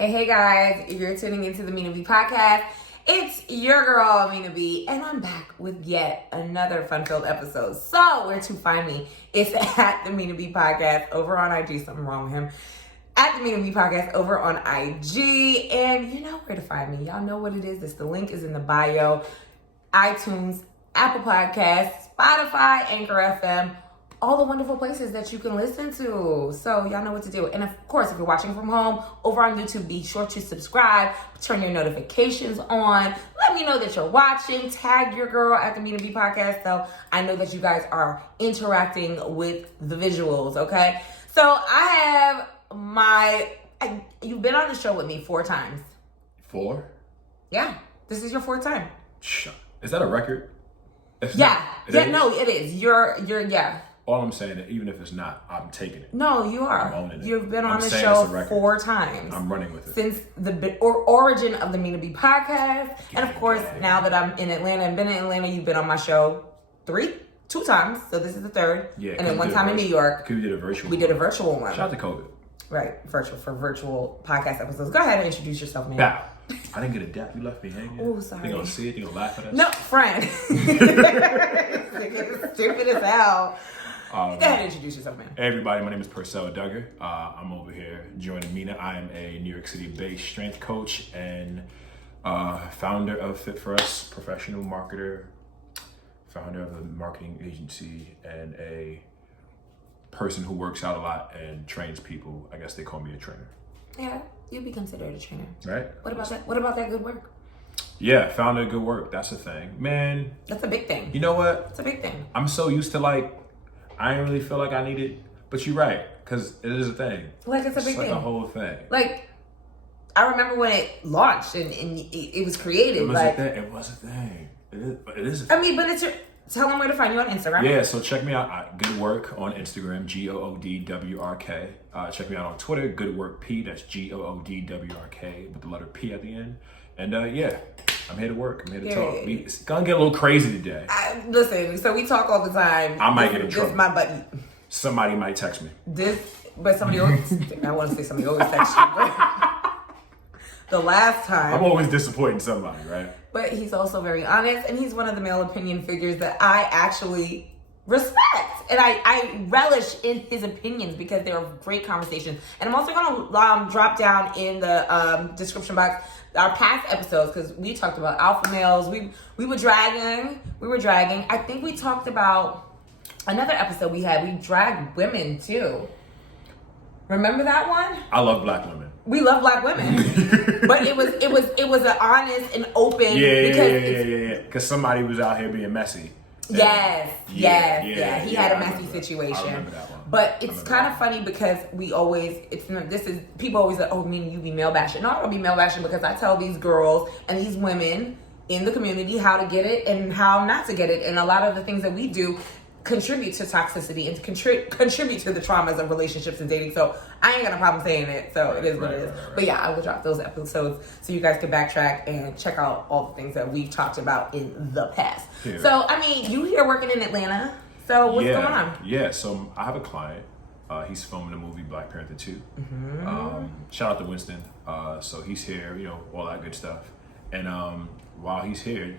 Hey guys, you're tuning into the Mina B Podcast. It's your girl, Mina B, and I'm back with yet another fun-filled episode. So, where to find me? It's at the Mina B Podcast over on IG. Something wrong with him. At the Mina B Podcast over on IG. And you know where to find me. Y'all know what it is. The link is in the bio. iTunes, Apple Podcasts, Spotify, Anchor FM. All the wonderful places that you can listen to. So y'all know what to do. And of course, if you're watching from home, over on YouTube, be sure to subscribe, turn your notifications on. Let me know that you're watching. Tag your girl at the Mina B Podcast so I know that you guys are interacting with the visuals, okay? So I have you've been on the show with me 4 times. 4? Yeah, this is your 4th time. Is that a record? It is. You're. All I'm saying is, even if it's not, I'm taking it. No, you are. I'm owning it. You've been on the show 4 times. I'm running with it. Since the origin of the Mina B Podcast. And of course, now that I'm in Atlanta and been in Atlanta, you've been on my show 2 times. So this is the 3rd. Yeah. And then 1 time in New York. We did a virtual. We did a virtual one. Shout out to COVID. Right. Virtual podcast episodes. Go ahead and introduce yourself, man. Bow. I didn't get a dap. You left me hanging. Oh, sorry. You gonna see it? You gonna laugh at us? No, friend. Stupid as hell. Go ahead and introduce yourself, man. Hey everybody, my name is Percell Dugger. I'm over here joining Mina. I am a New York City-based strength coach and founder of Fit For Us, professional marketer, founder of a marketing agency, and a person who works out a lot and trains people. I guess they call me a trainer. Yeah, you'd be considered a trainer. Right? What about that? What about that good work? Yeah, founder of good work. That's a thing. Man. That's a big thing. You know what? It's a big thing. I'm so used to I didn't really feel like I needed, but you're right, because it is a thing. It's a big thing. It's a whole thing. I remember when it launched and it was created. It was a thing. It was a thing. It is a thing. I mean, but tell them where to find you on Instagram. Yeah, so check me out. Good Work on Instagram, GOODWRK. Check me out on Twitter, Good Work P. That's GOODWRK with the letter P at the end. And yeah, I'm here to work. I'm here to talk. It's gonna get a little crazy today. Listen, so we talk all the time. I might get in trouble. This is my buddy. Somebody might text me. But somebody always, I want to say somebody always texts you, but the last time. I'm always disappointing somebody, right? But he's also very honest, and he's one of the male opinion figures that I actually respect. And I relish in his opinions because they're great conversations. And I'm also going to drop down in the description box our past episodes because we talked about alpha males. We were dragging. I think we talked about another episode we had. We dragged women too. Remember that one? I love black women. We love black women, but it was an honest and open. Yeah. Because somebody was out here being messy. Yes. He had a messy situation. I remember that one. But it's kind of funny because people always like, oh, Mina, you be male bashing. No, I don't be male bashing because I tell these girls and these women in the community how to get it and how not to get it. And a lot of the things that we do contribute to toxicity and contribute to the traumas of relationships and dating. So I ain't got a problem saying it. So it is what it is. Right. But yeah, I will drop those episodes so you guys can backtrack and check out all the things that we've talked about in the past. Yeah. So, I mean, you here working in Atlanta. So what's going on? Yeah, so I have a client. He's filming the movie Black Panther 2. Mm-hmm. Shout out to Winston. So he's here, all that good stuff. And while he's here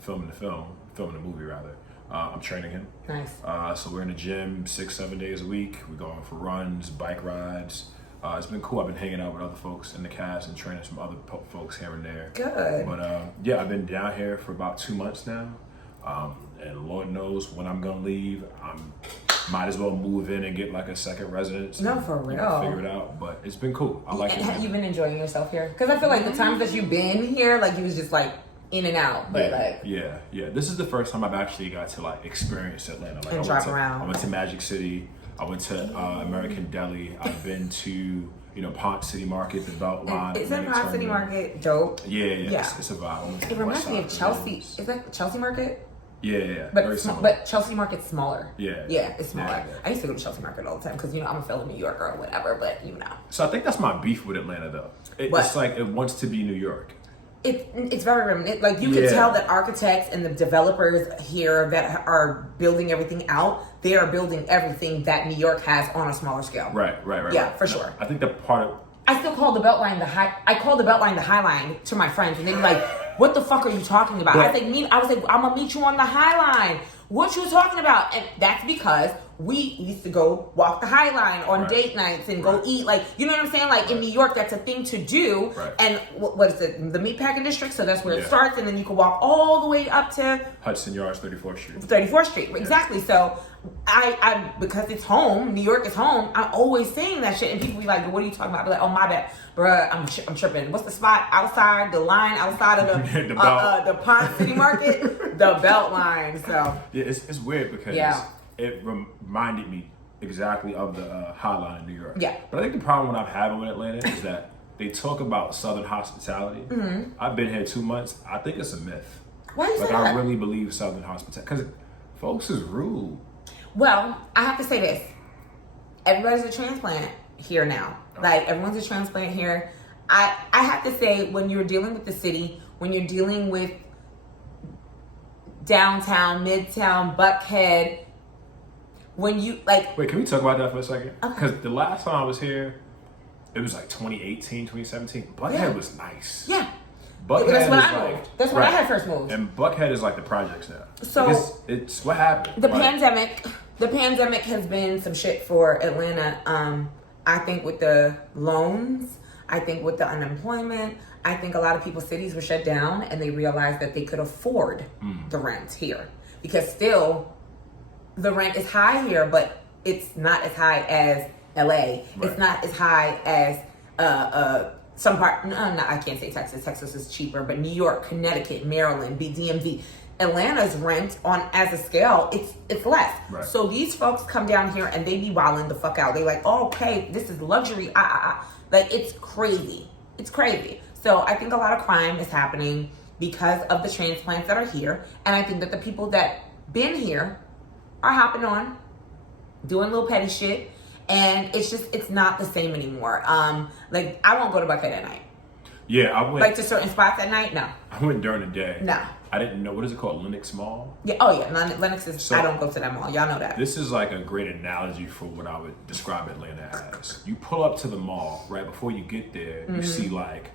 filming the movie rather, I'm training him. Nice. So we're in the gym 6-7 days a week. We're going for runs, bike rides. It's been cool. I've been hanging out with other folks in the cast and training some other folks here and there. Good. But yeah, I've been down here for about 2 months now. And Lord knows when I'm gonna leave. Might as well move in and get a second residence. No, for real. Figure it out. But it's been cool. I like it. Have you been enjoying yourself here? Because I feel like the times that you've been here, you was just in and out, but yeah. This is the first time I've actually got to experience Atlanta. And drive around. I went to Magic City. I went to American Deli. I've been to Ponce City Market, the Beltline. Isn't Ponce City Market dope? Yeah. It's a vibe. It reminds me of Chelsea. Is that Chelsea Market? Yeah. But Chelsea Market's smaller. Yeah, it's smaller. Yeah. I used to go to Chelsea Market all the time because I'm a fellow New Yorker or whatever. But So I think that's my beef with Atlanta though. It's it wants to be New York. It's very reminiscent. You can tell that architects and the developers here that are building everything out, they are building everything that New York has on a smaller scale. Right. Yeah, for sure. I think that part of I still call the Beltline I call the Beltline the High Line to my friends, and they'd be like, "What the fuck are you talking about?" But, I was like, "I'm gonna meet you on the High Line." What you talking about? And that's because we used to go walk the High Line on date nights and go eat. Like, you know what I'm saying? Like in New York, that's a thing to do. Right. And what is it? The Meatpacking District. So that's where it starts, and then you can walk all the way up to Hudson Yards, 34th Street. 34th Street, exactly. So I because it's home, New York is home. I'm always saying that shit, and people be like, "What are you talking about?" I be like, "Oh, my bad, bruh, I'm tripping. What's the spot outside the line outside of the Pond City Market? The Beltline." So yeah, it's weird because it reminded me exactly of the High Line in New York. Yeah, but I think the problem I'm having with Atlanta is that they talk about Southern hospitality. Mm-hmm. I've been here 2 months. I think it's a myth. Why do you say that? I really believe Southern hospitality because folks is rude. Well, I have to say this. Everybody's a transplant here now. Like, everyone's a transplant here. I have to say, when you're dealing with the city, when you're dealing with downtown, midtown, Buckhead, when you, like... Wait, can we talk about that for a second? Okay. Because the last time I was here, it was like 2018, 2017. Buckhead was nice. Yeah. Buckhead that's when is I like, moved. That's when I had first moved. And Buckhead is like the projects now. So like it's what happened. The pandemic has been some shit for Atlanta. I think with the loans, I think with the unemployment, I think a lot of people's cities were shut down and they realized that they could afford the rent here. Because still, the rent is high here, but it's not as high as LA. Right. It's not as high as some part. No, I can't say Texas. Texas is cheaper, but New York, Connecticut, Maryland, DMV. Atlanta's rent on as a scale, it's less. Right. So these folks come down here and they be wilding the fuck out. They like, oh, okay, this is luxury. Like, it's crazy. It's crazy. So I think a lot of crime is happening because of the transplants that are here. And I think that the people that been here are hopping on, doing little petty shit. And it's not the same anymore. Like, I won't go to Buckhead at night. Yeah, I went. Like, to certain spots at night? No. I went during the day. No. I didn't know. What is it called? Lenox Mall? Yeah. Oh, yeah. Lenox is... So, I don't go to that mall. Y'all know that. This is like a great analogy for what I would describe Atlanta as. You pull up to the mall, right before you get there, you see, like,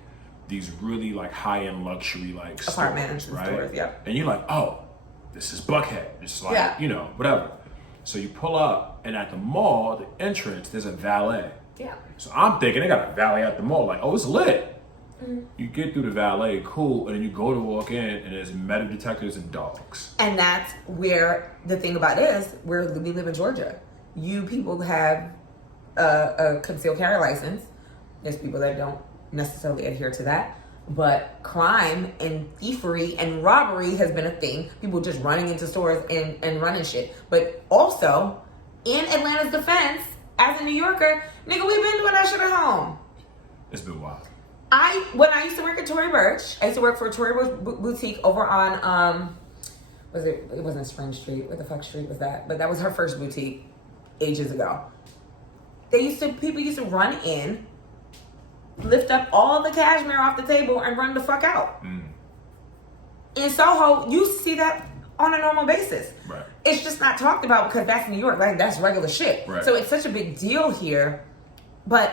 these really, like, high-end luxury, like, apartments stores, right? Stores, yeah. And you're like, oh, this is Buckhead. It's like, you know, whatever. So you pull up, and at the mall, the entrance, there's a valet. Yeah. So I'm thinking they got a valet at the mall. Like, oh, it's lit. You get through the valet, cool, and then you go to walk in, and there's metal detectors and dogs. And that's where the thing about is, where we live in Georgia. You people have a concealed carry license. There's people that don't necessarily adhere to that. But crime and thievery and robbery has been a thing. People just running into stores and running shit. But also, in Atlanta's defense, as a New Yorker, nigga, we've been doing that shit at home. It's been wild. When I used to work at Tory Burch, I used to work for a Tory Burch boutique over on, it wasn't Spring Street. What the fuck street was that? But that was her first boutique ages ago. People used to run in, lift up all the cashmere off the table and run the fuck out. In Soho, you see that on a normal basis. Right. It's just not talked about because that's New York. Like, that's regular shit. Right. So it's such a big deal here. But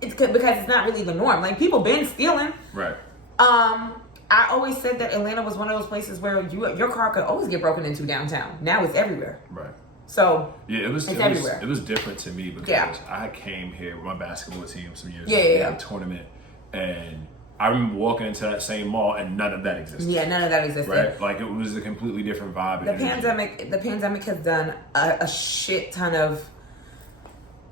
it's because it's not really the norm. Like, people been stealing. Right. I always said that Atlanta was one of those places where your car could always get broken into downtown. Now it's everywhere. Right. So yeah, it was everywhere. It was different to me because I came here with my basketball team some years ago. We had a tournament, and I remember walking into that same mall and none of that existed. Yeah, none of that existed. Right? Like, it was a completely different vibe. The pandemic has done a shit ton of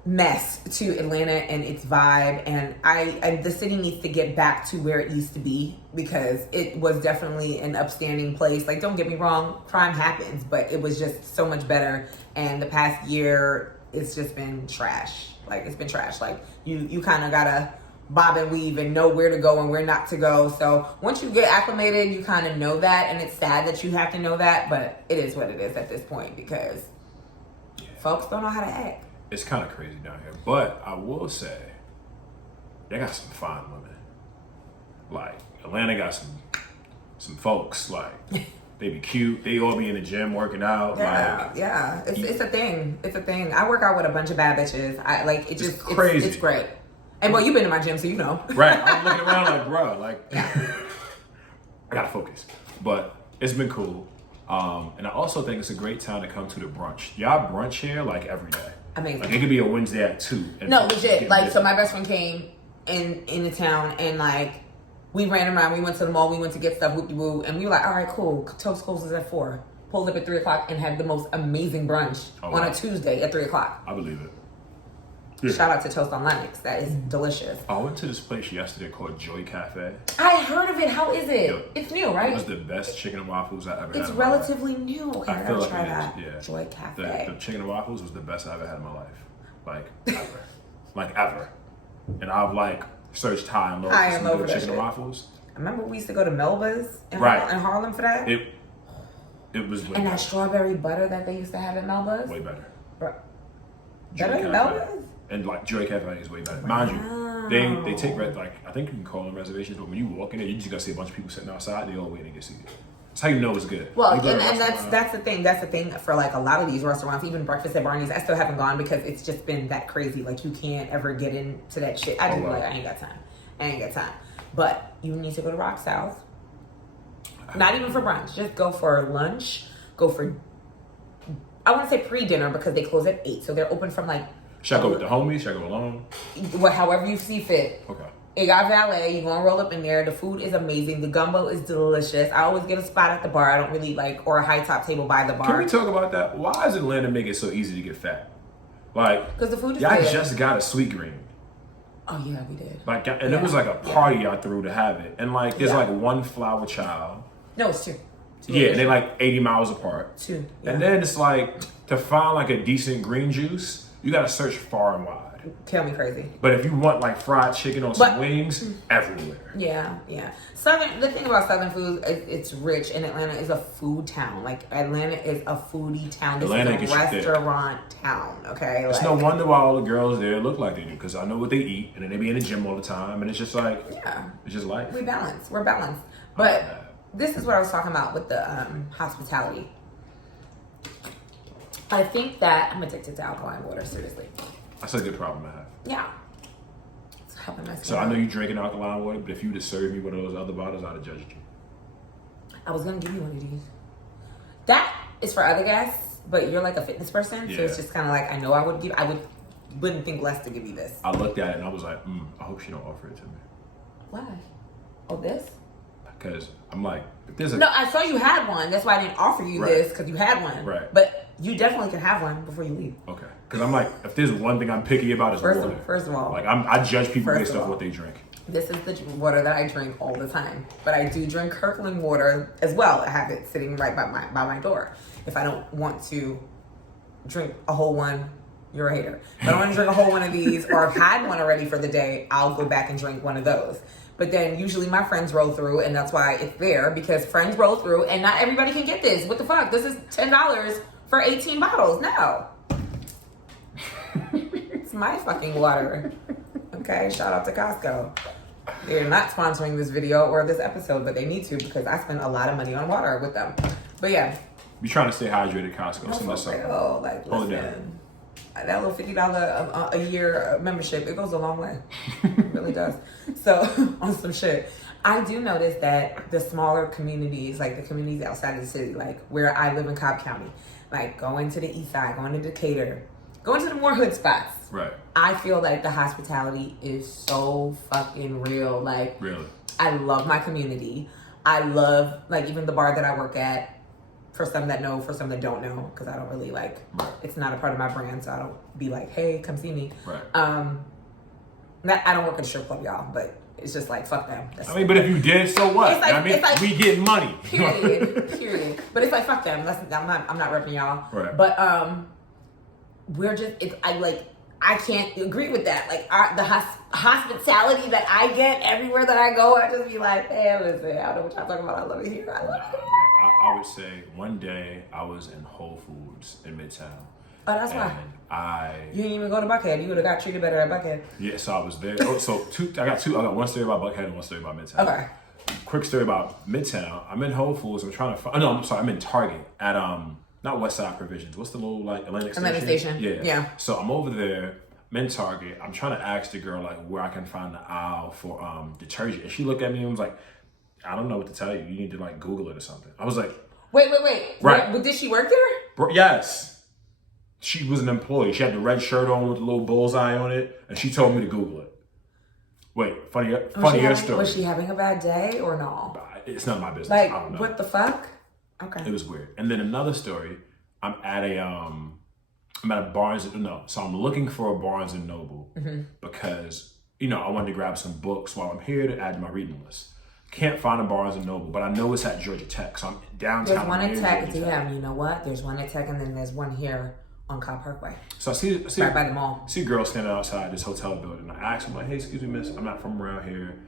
mess to Atlanta and its vibe, and the city needs to get back to where it used to be because it was definitely an upstanding place. Like, don't get me wrong, crime happens, but it was just so much better. And the past year, it's just been trash. Like, it's been trash. Like, you kind of gotta bob and weave and know where to go and where not to go. So once you get acclimated, you kind of know that, and it's sad that you have to know that, but it is what it is at this point because folks don't know how to act. It's kind of crazy down here, but I will say they got some fine women. Like, Atlanta got some folks, like, they be cute. They all be in the gym working out. It's a thing. It's a thing. I work out with a bunch of bad bitches. It's crazy. It's great. And well, you've been to my gym, so you know. Right. I'm looking around like, bro, like, I gotta focus. But it's been cool. And I also think it's a great time to come to the brunch. Y'all brunch here like every day. Amazing. Like it could be a Wednesday at 2. No, legit. Like, so my best friend came in the town and like we ran around. We went to the mall. We went to get stuff, whoop-de-woo, and we were like, all right, cool. Toast closes at 4. Pulled up at 3 o'clock and had the most amazing brunch on a Tuesday at 3 o'clock. I believe it. Yeah. Shout out to Toast on Lennox. That is delicious. I went to this place yesterday called Joy Cafe. I heard of it. How is it? Yo, it's new, right? It was the best chicken and waffles I ever had. It's relatively new. Okay, I gotta try that. Yeah. Joy Cafe. The chicken and waffles was the best I ever had in my life. Like, ever. Like, ever. And I've, like, searched high and low for some good chicken and waffles. I remember we used to go to Melba's in Harlem for that. It was way and better. that strawberry butter that they used to have at Melba's? Way better. Better than Melba's? And like Joy Cafe is way better. Mind you, they take like I think you can call them reservations, but when you walk in there, you just gotta see a bunch of people sitting outside. They all waiting to get seated. That's how you know it's good. Well, and that's the thing. That's the thing for like a lot of these restaurants, even breakfast at Barney's. I still haven't gone because it's just been that crazy. Like you can't ever get into that shit. I just be like, I ain't got time. But you need to go to Rock South. Not even for brunch. Just go for lunch. Go for, I want to say pre-dinner because they close at 8. So they're open from like. Should I go with the homies? Should I go alone? However you see fit. Okay. It got valet. You're going to roll up in there. The food is amazing. The gumbo is delicious. I always get a spot at the bar. I don't really like, or a high top table by the bar. Can we talk about that? Why does Atlanta make it so easy to get fat? Like, because the food is y'all good. just got a sweet green. Oh yeah, we did. Like, and it was like a party y'all threw to have it. And like, there's like one flower child. No, it's 2. Yeah, and they're like 80 miles apart. 2. Yeah. And then it's like, to find like a decent green juice, you gotta search far and wide. Kill me crazy. But if you want like fried chicken or some wings, everywhere. Yeah. The thing about Southern food, it's rich, and Atlanta is a food town. Like Atlanta is a foodie town. This Atlanta is a restaurant town. Okay. It's no wonder why all the girls there look like they do, because I know what they eat, and then they be in the gym all the time, and it's just like, it's just life. We're balanced. But this is what I was talking about with the hospitality. I think that I'm addicted to alkaline water. Seriously. That's a good problem to have. Yeah. It's helping us. So I know you drinking alkaline water, but if you just served me one of those other bottles, I'd have judged you. I was gonna give you one of these. That is for other guests, but you're like a fitness person, so it's just kind of like I know I wouldn't think less to give you this. I looked at it and I was like, I hope she don't offer it to me. Why? Oh, this? Because I'm like, if there's a no, I saw you had one. That's why I didn't offer you this, because you had one. Right. But you definitely can have one before you leave. Okay. Because I'm like, if there's one thing I'm picky about, is water. First of all, like I judge people based off what they drink. This is the water that I drink all the time, but I do drink Kirkland water as well. I have it sitting right by my door. If I don't want to drink a whole one, you're a hater. If I don't want to drink a whole one of these, or I've had one already for the day, I'll go back and drink one of those. But then usually my friends roll through, and that's why it's there, because friends roll through, and not everybody can get this. What the fuck? This is $10 for 18 bottles. No. It's my fucking water. Okay, shout out to Costco. They're not sponsoring this video or this episode, but they need to, because I spend a lot of money on water with them. But yeah. Be trying to stay hydrated, Costco. Hold it down. That little $50 a year membership, it goes a long way. It really does. So, on some shit. I do notice that the smaller communities, like the communities outside of the city, like where I live in Cobb County, like going to the east side, going to Decatur, going to the more hood spots. Right. I feel like the hospitality is so fucking real. Like, really? I love my community. I love, like, even the bar that I work at. For some that know, for some that don't know, because I don't really like, it's not a part of my brand, so I don't be like, hey, come see me. Right. I don't work at a strip club, y'all, but it's just like, fuck them. But if you did, so what? Like, we get money. Period. But it's like, fuck them. I'm not repping y'all. Right. But I can't agree with that. Like the hospitality that I get everywhere that I go, I just be like, hey, listen, I don't know what y'all talking about. I love it here. I love it here. I would say one day I was in Whole Foods in Midtown. Oh, that's why. You didn't even go to Buckhead. You would have got treated better at Buckhead. Yeah, so I was there. I got one story about Buckhead and one story about Midtown. Okay. Quick story about Midtown. I'm in Whole Foods. I'm in Target at not West Side Provisions. What's the little like Atlantic Station? Atlantic Station. Yeah. So I'm over there. in Target. I'm trying to ask the girl like where I can find the aisle for detergent. And she looked at me and was like, I don't know what to tell you. You need to like Google it or something. I was like, wait. Right. But did she work there? Yes. She was an employee. She had the red shirt on with the little bullseye on it, and she told me to Google it. Wait, funny story. Was she having a bad day or no? It's none of my business. Like, I don't know. what the fuck? Okay. It was weird. And then another story. I'm at a Barnes. No, so I'm looking for a Barnes and Noble because I wanted to grab some books while I'm here to add to my reading list. Can't find a Barnes and Noble, but I know it's at Georgia Tech. So I'm downtown. There's one at Tech. Damn, you know what? There's one at Tech, and then there's one here on Cobb Parkway. So I see right by the mall. See a girl standing outside this hotel building. I asked her, like, hey, excuse me, miss, I'm not from around here.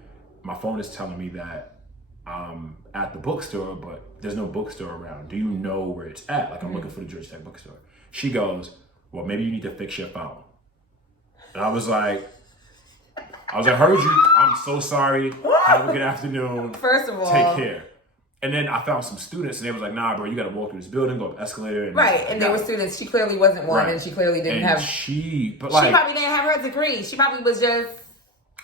My phone is telling me that I'm at the bookstore, but there's no bookstore around. Do you know where it's at? Like, I'm looking for the Georgia Tech bookstore. She goes, well, maybe you need to fix your phone. And I was like, I heard you. I'm so sorry. Have a good afternoon. First of all, take care. And then I found some students, and they was like, nah, bro, you got to walk through this building, go up the escalator. And they were students. She clearly wasn't one, and she clearly didn't have... She probably didn't have her degree. She probably was just...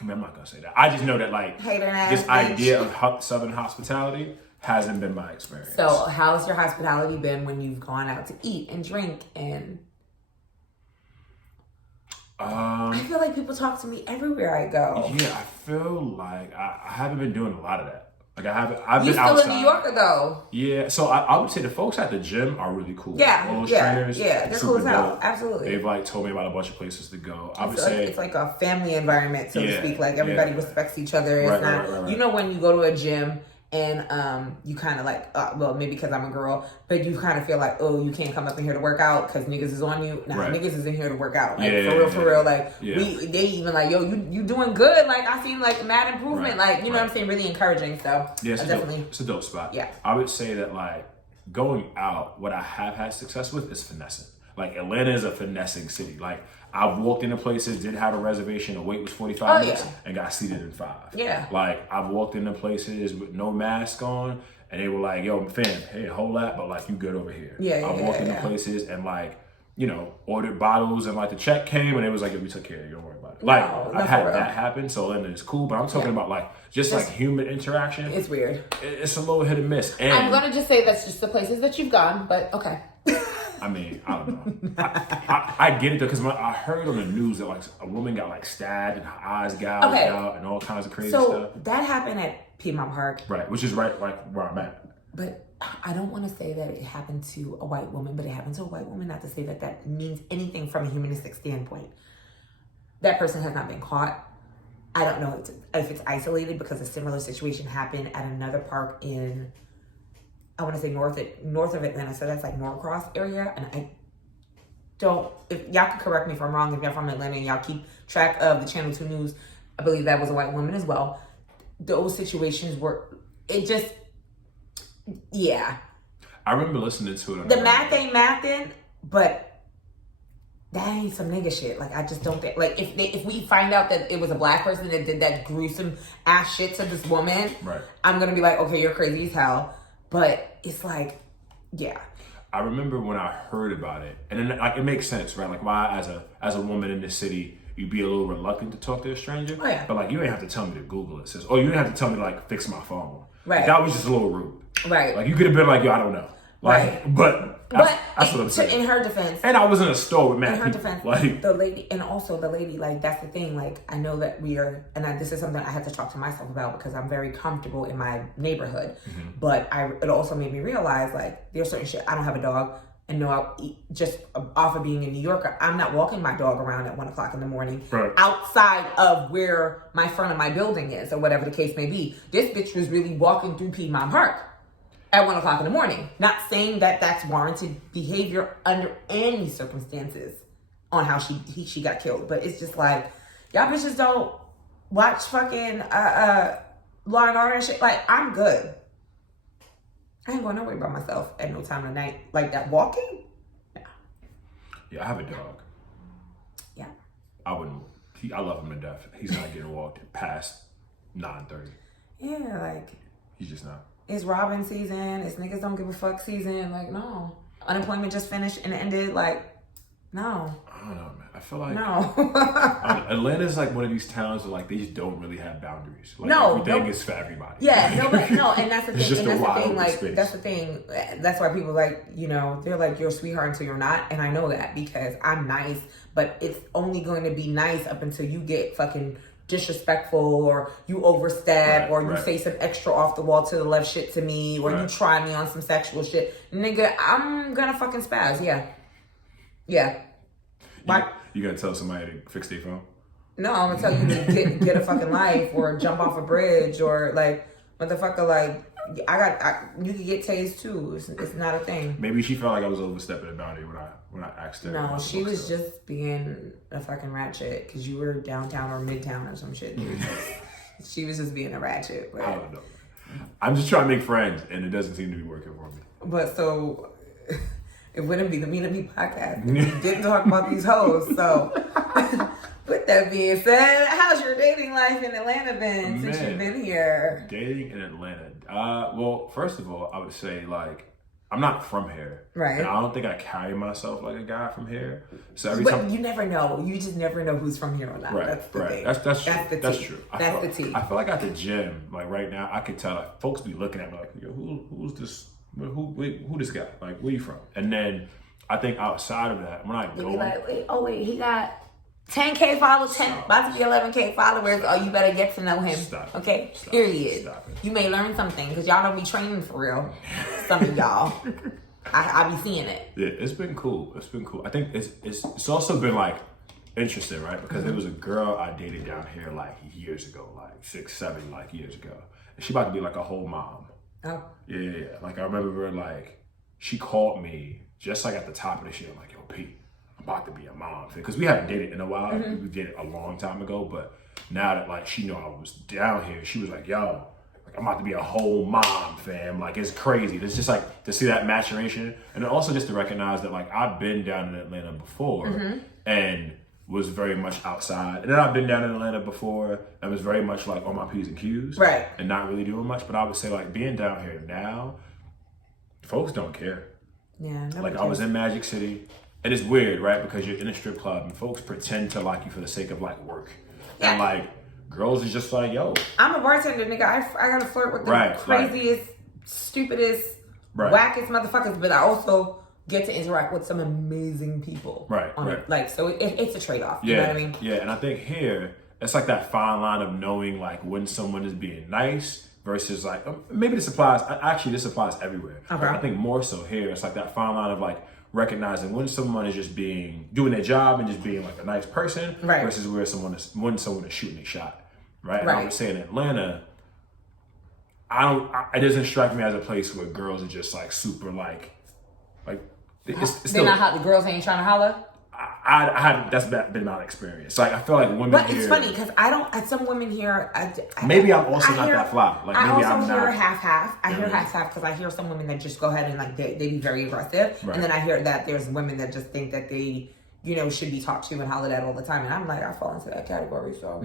I mean, I'm not going to say that. I just know that, like, this idea of Southern hospitality hasn't been my experience. So how's your hospitality been when you've gone out to eat and drink and... I feel like people talk to me everywhere I go. Yeah, I feel like I haven't been doing a lot of that. Like I've been outside. You still in New Yorker though? Yeah, so I would say the folks at the gym are really cool. Yeah, all those trainers, they're cool as hell. Absolutely. They've like told me about a bunch of places to go. I would say it's like a family environment, so to speak. Like everybody respects each other. It's right. You know when you go to a gym and you kind of like, well, maybe because I'm a girl, but you kind of feel like, oh, you can't come up in here to work out because niggas is on you. Nah, niggas is in here to work out. Like for real. Like they even like, yo, you doing good. Like I seen like mad improvement. Like you know what I'm saying, really encouraging. So yeah, definitely, it's a dope spot. Yeah, I would say that like going out, what I have had success with is finessing. Like Atlanta is a finessing city. Like I've walked into places, did have a reservation, the wait was 45 minutes, and got seated in 5. Yeah. Like I've walked into places with no mask on, and they were like, yo, fam, hey, hold that, but like you good over here. I've walked into places and like, ordered bottles and like the check came and it was like, we took care of you, don't worry about it. Like I've had that happen, so Atlanta is cool, but I'm talking about like just like human interaction. It's weird. It's a little hit and miss. And I'm gonna just say that's just the places that you've gone, but okay. I mean, I don't know. I get it though, because I heard on the news that like a woman got like stabbed and her eyes gouged out and all kinds of crazy stuff. So that happened at Piedmont Park. Right, which is right like where I'm at. But I don't want to say that it happened to a white woman, but it happened to a white woman, not to say that that means anything from a humanistic standpoint. That person has not been caught. I don't know if it's isolated because a similar situation happened at another park in, I want to say north of Atlanta, so that's like Norcross area. And I don't, if y'all can correct me if I'm wrong, if y'all from Atlanta and y'all keep track of the Channel 2 News, I believe that was a white woman as well. Those situations were, it just, yeah. I remember listening to it. The math ain't mathin', but that ain't some nigga shit. Like, I just don't think, like, if we find out that it was a black person that did that gruesome ass shit to this woman, I'm gonna be like, okay, you're crazy as hell. But it's like, yeah. I remember when I heard about it, and then like it makes sense, right? Like why as a woman in this city, you'd be a little reluctant to talk to a stranger. Oh, yeah. But like you ain't have to tell me to Google it. Sis. Or you didn't have to tell me to like fix my phone. Right. Like, that was just a little rude. Right. Like you could have been like, yo, I don't know. Like, but that's what I'm saying. In her defense. And I was in a store with mad In her people. defense, like the lady, like that's the thing. Like I know that we are, and this is something I have to talk to myself about because I'm very comfortable in my neighborhood. Mm-hmm. But it also made me realize like there's certain shit. I don't have a dog, and just off of being a New Yorker, I'm not walking my dog around at 1:00 in the morning outside of where my front of my building is or whatever the case may be. This bitch was really walking through Piedmont Park at 1:00 in the morning. Not saying that that's warranted behavior under any circumstances on how she got killed, but it's just like y'all bitches don't watch fucking Law and Order and shit. Like I'm good. I ain't going nowhere by myself at no time of night like that. Walking? No. Yeah, I have a dog. Yeah. I wouldn't. I love him to death. He's not getting walked past 9:30. Yeah, like he's just not. It's robbing season. It's niggas don't give a fuck season. Like no, unemployment just finished and ended. Like No. I don't know, man. I feel like no. Atlanta's like one of these towns where like they just don't really have boundaries. Like No, everything is for everybody. Yeah, no, and that's the thing. It's just and that's a wild the thing. Like space. that's the thing. That's why people like, you know, they're like you're a sweetheart until you're not, and I know that because I'm nice, but it's only going to be nice up until you get fucking disrespectful or you overstep or you say some extra off the wall to the left shit to me or you try me on some sexual shit. Nigga, I'm gonna fucking spaz. Yeah. You gonna tell somebody to fix their phone? No, I'm gonna tell you to get a fucking life or jump off a bridge or like motherfucker like you could get tased too. It's not a thing. Maybe she felt like I was overstepping the boundary when I asked her. No, she was just being a fucking ratchet because you were downtown or midtown or some shit. She was just being a ratchet. But I don't know. I'm just trying to make friends, and it doesn't seem to be working for me. But so it wouldn't be the Mina B Podcast if we didn't talk about these hoes. So with that being said, how's your dating life in Atlanta been since you've been here? Dating in Atlanta. Well, first of all, I would say like I'm not from here, right? And I don't think I carry myself like a guy from here. So every but time you never know. You just never know who's from here or not. Right, That's the thing. That's true. That's tea. true. That's the tea. I feel like at the gym, like right now, I can tell like folks be looking at me like, yo, who's this? Who this guy? Like, where you from? And then I think outside of that, when I go, be like, wait, he got 10K followers, about to be 11K followers. Oh, you better get to know him. Stop okay? Stop Period. Stop it. You may learn something because y'all don't be training for real. Some of y'all. I be seeing it. Yeah, it's been cool. It's been cool. I think it's also been like interesting, right? Because there was a girl I dated down here like years ago, like 6-7 like years ago. And she about to be like a whole mom. Oh. Yeah. Like I remember like she called me just like at the top of the shit. I'm like, yo, Pete, I'm about to be a mom. Because we haven't dated in a while. We dated a long time ago. But now that like she knew I was down here, she was like, yo, like, I'm about to be a whole mom, fam. Like it's crazy. It's just like to see that maturation. And then also just to recognize that like I've been down in Atlanta before and was very much outside. And then I've been down in Atlanta before and was very much like on my P's and Q's. Right. And not really doing much. But I would say like being down here now, folks don't care. Yeah. Like I was in Magic City. And it's weird, right? Because you're in a strip club and folks pretend to like you for the sake of like work. Yeah. And like girls is just like, yo. I'm a bartender, nigga. I gotta flirt with the craziest, stupidest, wackest motherfuckers, but I also get to interact with some amazing people. Right. Like, so it's a trade-off. You know what I mean? Yeah, and I think here, it's like that fine line of knowing like when someone is being nice versus like, maybe this applies, actually this applies everywhere. Okay. But I think more so here, it's like that fine line of like recognizing when someone is just doing their job and just being like a nice person versus when someone is shooting a shot. Right. And I would say in Atlanta, it doesn't strike me as a place where girls are just like super like it's they're still, not hot. The girls ain't trying to holler. I haven't. That's been my experience. Like I feel like women. But here, it's funny because I don't. Some women here. Maybe I'm also not that fly. Like maybe I also I'm hear not. half. I hear half because I hear some women that just go ahead and like they be very aggressive, and then I hear that there's women that just think that they should be talked to and hollered at all the time, and I'm like I fall into that category. So.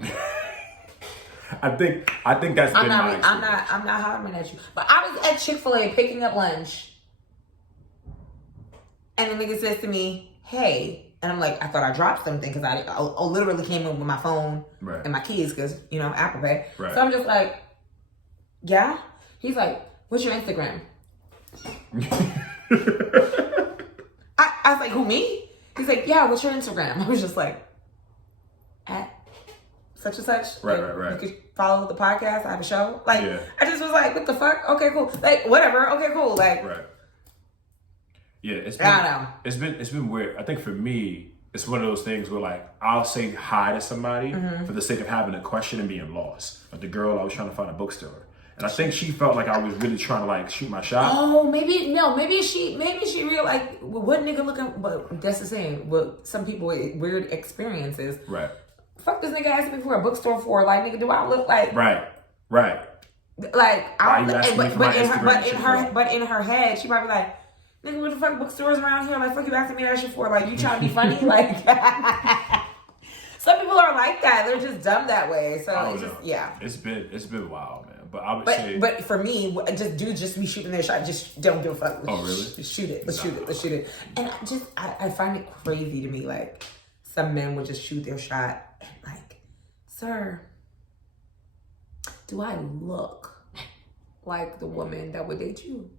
I think that's been my experience. I'm not hollering at you. But I was at Chick-fil-A picking up lunch, and the nigga says to me, "Hey." And I'm like, I thought I dropped something because I literally came in with my phone and my keys because, Apple Pay. Right. So I'm just like, yeah? He's like, what's your Instagram? I was like, who, me? He's like, yeah, what's your Instagram? I was just like, at such and such. Right. You could follow the podcast. I have a show. Like, I just was like, what the fuck? Okay, cool. Like, whatever. Okay, cool. Like, right. Yeah, I don't know. It's been weird. I think for me, it's one of those things where like I'll say hi to somebody for the sake of having a question and being lost. Like the girl I was trying to find a bookstore, and I think she felt like I was really trying to like shoot my shot. Oh, maybe she real like what nigga looking. But that's the same. Well, some people with weird experiences. Right. Fuck this nigga asked me for a bookstore for like nigga. Do I look like right? Like I don't. But in her head, she probably like. Nigga, what the fuck bookstores around here? Like, fuck you asking me that shit for? Like, you trying to be funny? Like, some people are like that. They're just dumb that way. So it's just, It's been wild, man. but I would say. But for me, just be shooting their shot. Just don't give a fuck. Oh, really? Just shoot it. Let's shoot it. And I find it crazy to me. Like, some men would just shoot their shot. And like, sir, do I look like the woman that would date you?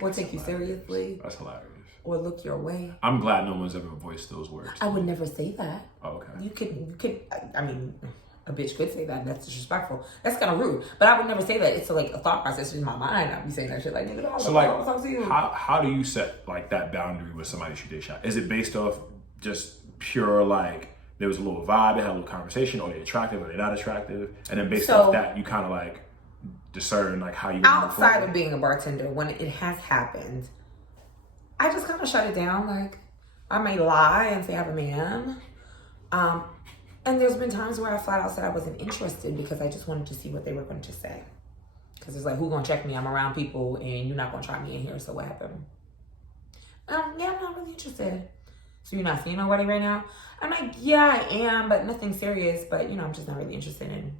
Or take you seriously? That's hilarious. Or look your way? I'm glad no one's ever voiced those words. I would never say that. Oh, okay. You could, I mean, a bitch could say that, and that's disrespectful. That's kind of rude. But I would never say that. It's like a thought process in my mind. I'd be saying that shit like, nigga, so like, how do you set like that boundary with somebody shoot their shot? Is it based off just pure like there was a little vibe, they had a little conversation, or they're attractive or they're not attractive, and then based off that you kind of like discern like how you outside of being a bartender, when it has happened, I just kind of shut it down. Like, I may lie and say I have a man. And there's been times where I flat out said I wasn't interested because I just wanted to see what they were going to say. Because it's like, who gonna check me? I'm around people and you're not gonna try me in here, so what happened? Yeah, I'm not really interested. So you're not seeing nobody right now? I'm like, yeah, I am, but nothing serious. But, I'm just not really interested in.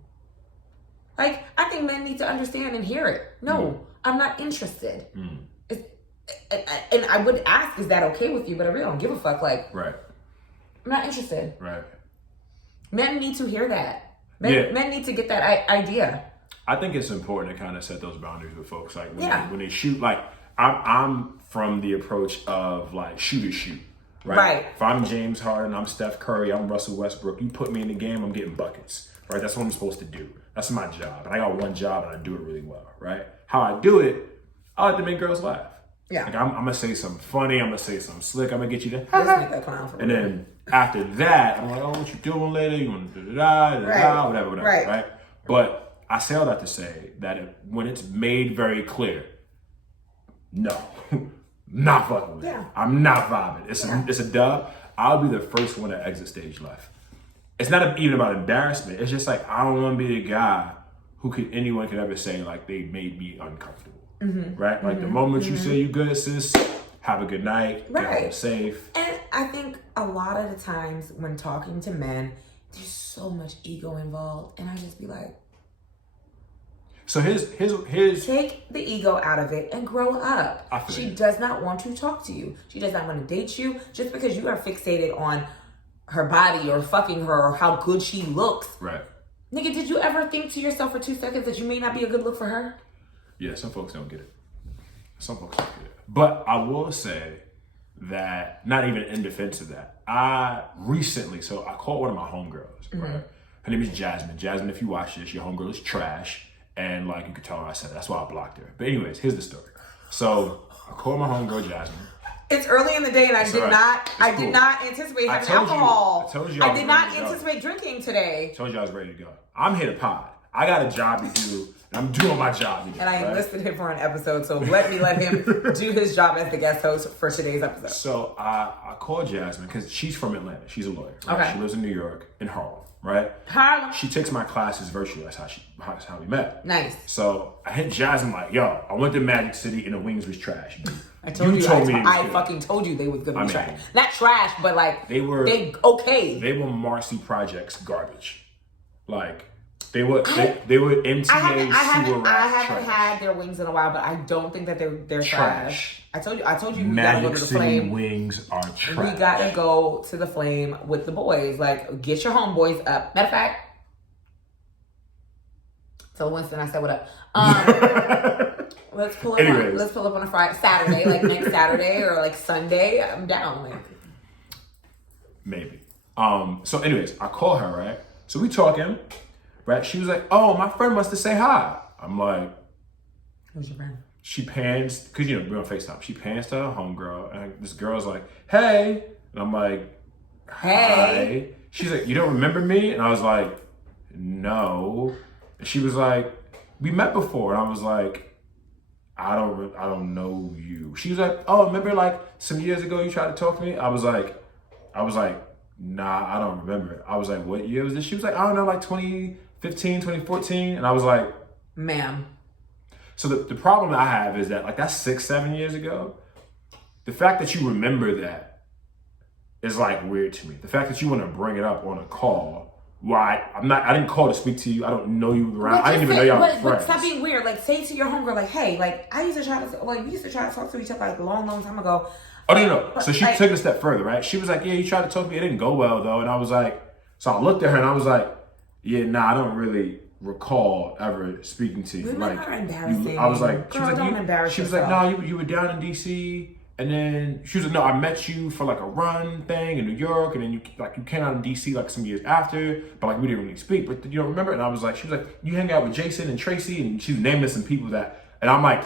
Like, I think men need to understand and hear it. No, I'm not interested. And I would ask, is that okay with you? But I really don't give a fuck. Like, right. I'm not interested. Right. Men need to hear that. Men need to get that idea. I think it's important to kind of set those boundaries with folks. Like when they shoot, like I'm from the approach of like shoot or shoot. Right. If I'm James Harden, I'm Steph Curry, I'm Russell Westbrook, you put me in the game, I'm getting buckets. Right. That's what I'm supposed to do. That's my job. And I got one job and I do it really well. Right. How I do it, I like to make girls laugh. Yeah. Like I'm gonna say something funny, I'm gonna say something slick, I'm gonna get you to and then after that, I'm like, oh, what you doing later? You want to whatever, right? But I say all that to say that when it's made very clear, no, not fucking with it. I'm not vibing. It's a dub. I'll be the first one to exit stage left. It's not even about embarrassment. It's just like, I don't want to be the guy who anyone could ever say like they made me uncomfortable. Right? Like the moment you say you good, sis, have a good night, get home safe. And I think a lot of the times when talking to men, there's so much ego involved, and I just be like, so his take the ego out of it and grow up. She does not want to talk to you. She does not want to date you just because you are fixated on her body or fucking her or how good she looks. Right. Nigga, did you ever think to yourself for 2 seconds that you may not be a good look for her? Yeah, some folks don't get it. Some folks don't get it. But I will say that, not even in defense of that, I called one of my homegirls, right? Her name is Jasmine. Jasmine, if you watch this, your homegirl is trash. And like, you could tell her I said that. That's why I blocked her. But anyways, here's the story. So I called my homegirl, Jasmine. It's early in the day and I did not anticipate having alcohol. I did not anticipate drinking today. I told you I was ready to go. I'm here to pod. I got a job to do. I'm doing my job today, and I enlisted him for an episode, so let him do his job as the guest host for today's episode. So I called Jasmine because she's from Atlanta. She's a lawyer. Right? Okay. She lives in New York, in Harlem, right? Harlem. She takes my classes virtually. That's how we met. Nice. So I hit Jasmine like, yo, I went to Magic City and the wings was trash. I fucking told you they was gonna be trash. Not trash, but like they okay. They were Marcy Projects garbage. Like they were MTA I haven't had their wings in a while, but I don't think that they're trash. I told you we gotta go to the Flame. Wings are trash. We gotta go to the Flame with the boys. Like, get your homeboys up. Matter of fact, tell Winston I said what up. Let's pull up on a Saturday, like next Saturday or like Sunday. I'm down. Like, maybe. So anyways, I call her, right? So we talking, right? She was like, oh, my friend wants to say hi. I'm like, who's your friend? She pans, because we're on FaceTime. She pans to her homegirl, and this girl's like, hey. And I'm like, hi. She's like, you don't remember me? And I was like, no. And she was like, we met before. And I was like, I don't know you. She was like, oh, remember like some years ago you tried to talk to me? I was like, nah, I don't remember. I was like, what year was this? She was like, I don't know, like 2015, 2014. And I was like, ma'am. So the problem I have is that like that's 6-7 years ago. The fact that you remember that is like weird to me. The fact that you want to bring it up on a call why I didn't call to speak to you. I don't know you around. I didn't even know y'all were friends. But stop being weird. Like, say to your homegirl, like, hey, like, we used to try to talk to each other like a long, long time ago. Oh, no. So she took it a step further, right? She was like, yeah, you tried to talk to me. It didn't go well, though. And I was like, so I looked at her and I was like, yeah, nah, I don't really recall ever speaking to you. Women are embarrassing. I was like, girl, don't embarrass she was yourself. like, no, you were down in D.C. And then she was like, no, I met you for like a run thing in New York. And then you came out in D.C. like some years after. But like, we didn't really speak. But you don't remember? And I was like, she was like, you hang out with Jason and Tracy. And she was naming some people that, and I'm like,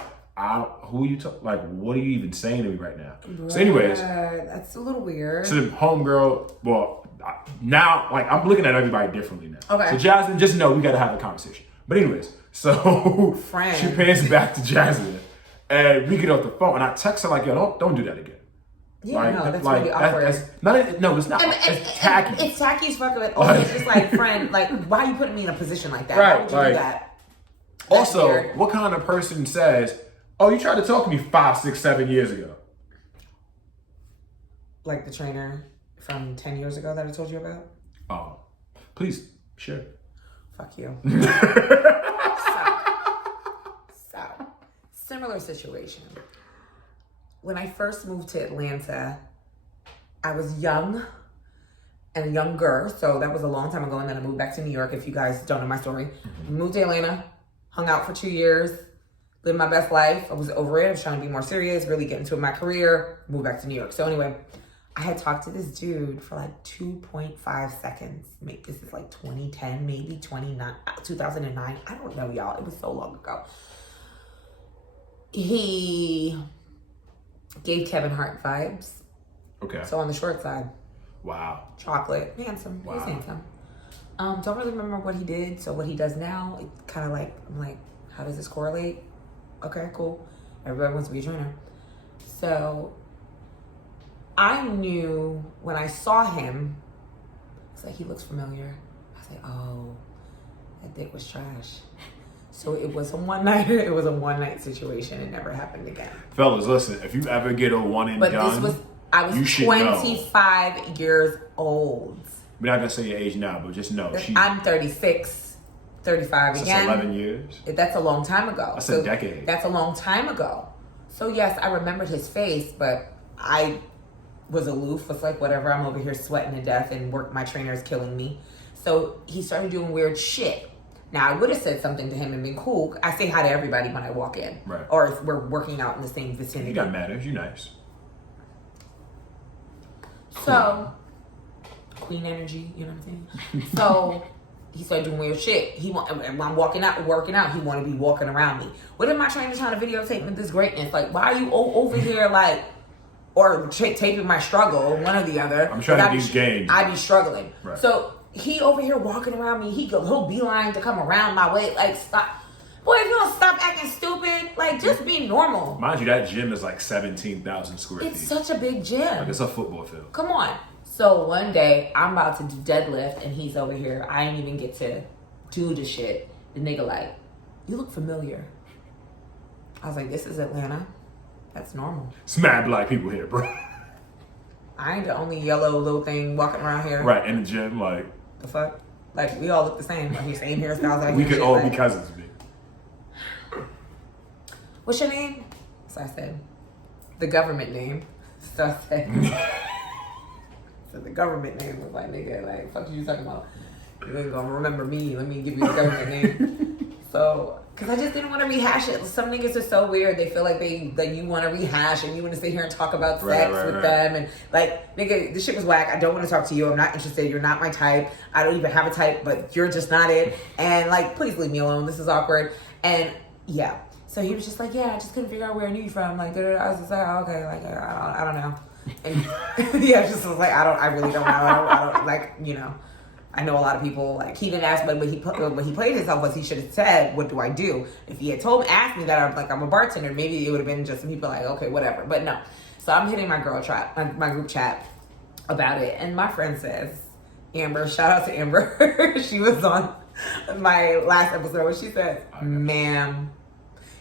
who are you talking? Like, what are you even saying to me right now? Bruh, so anyways. That's a little weird. So the homegirl, well, now, like, I'm looking at everybody differently now. Okay. So Jasmine, just know we got to have a conversation. But anyways, so she pans back to Jasmine. And we get off the phone. And I text her like, yo, don't do that again. Yeah, like, no, that's really awkward. No, it's not. It's tacky. It's tacky as fuck. It's just like, friend, like, why are you putting me in a position like that? Right, Why would you do that? That's also, weird. What kind of person says, oh, you tried to talk to me 5, 6, 7 years ago? Like the trainer from 10 years ago that I told you about? Oh, please, share. Fuck you. So, similar situation. When I first moved to Atlanta, I was young and younger, so that was a long time ago, and then I moved back to New York, if you guys don't know my story. Moved to Atlanta, hung out for 2 years, lived my best life. I was over it. I was trying to be more serious, really get into my career, moved back to New York. So anyway, I had talked to this dude for like 2.5 seconds. Maybe this is like 2010, maybe 2009. I don't know, y'all. It was so long ago. He gave Kevin Hart vibes. Okay. So on the short side. Wow. Chocolate. Handsome. Wow. He's handsome. Don't really remember what he did. So what he does now, it kind of like, I'm like, how does this correlate? Okay, cool. Everybody wants to be a trainer. So I knew when I saw him, it's like, he looks familiar. I was like, oh, that dick was trash. So it was a one-nighter. It was a one-night situation. It never happened again. Fellas, listen, if you ever get a one and done, I was 25 years old. We're not going to say your age now, but just know. I'm 36, 35 again. That's 11 years? That's a long time ago. That's a decade. That's a long time ago. So yes, I remembered his face, but I was aloof. Was like, whatever, I'm over here sweating to death and my trainer is killing me. So he started doing weird shit. Now, I would have said something to him and been cool. I say hi to everybody when I walk in. Right. Or if we're working out in the same vicinity. You got manners. You nice. So, queen energy, you know what I'm saying? So, he started doing weird shit. When I'm working out, he wanted to be walking around me. What if my trainer trying to videotape me this greatness? Like, why are you over here, like, or taping my struggle, one or the other? I'm trying to do games. I be struggling. Right. So, he over here walking around me, he'll beeline to come around my way. Like, stop. Boy, if you don't stop acting stupid, like, just be normal. Mind you, that gym is like 17,000 square feet. It's such a big gym. Like, it's a football field. Come on. So one day, I'm about to do deadlift, and he's over here. I ain't even get to do the shit. The nigga like, you look familiar. I was like, this is Atlanta. That's normal. It's mad black people here, bro. I ain't the only yellow little thing walking around here. Right, in the gym, like. The fuck? Like, we all look the same. Like, the same hairstyles. Like, we could all be cousins, B. What's your name? So I said, the government name. So I said, so the government name was like, nigga, like, fuck you talking about? You ain't gonna remember me. Let me give you the government name. So, because I just didn't want to rehash it. Some niggas are so weird. They feel like you want to rehash and you want to sit here and talk about sex with them. And like, nigga, this shit was whack. I don't want to talk to you. I'm not interested. You're not my type. I don't even have a type, but you're just not it. And like, please leave me alone. This is awkward. And yeah. So he was just like, yeah, I just couldn't figure out where I knew you from. Like, I was just like, oh, okay, like, I don't know. And yeah, just was like, I really don't know. I don't like, you know. I know a lot of people, like, he didn't ask, but when he played himself, was he should have said, what do I do? If he had asked me that, I'm a bartender, maybe it would have been just some people like, okay, whatever. But no. So I'm hitting my my group chat about it. And my friend says, Amber, shout out to Amber. She was on my last episode where she said, ma'am,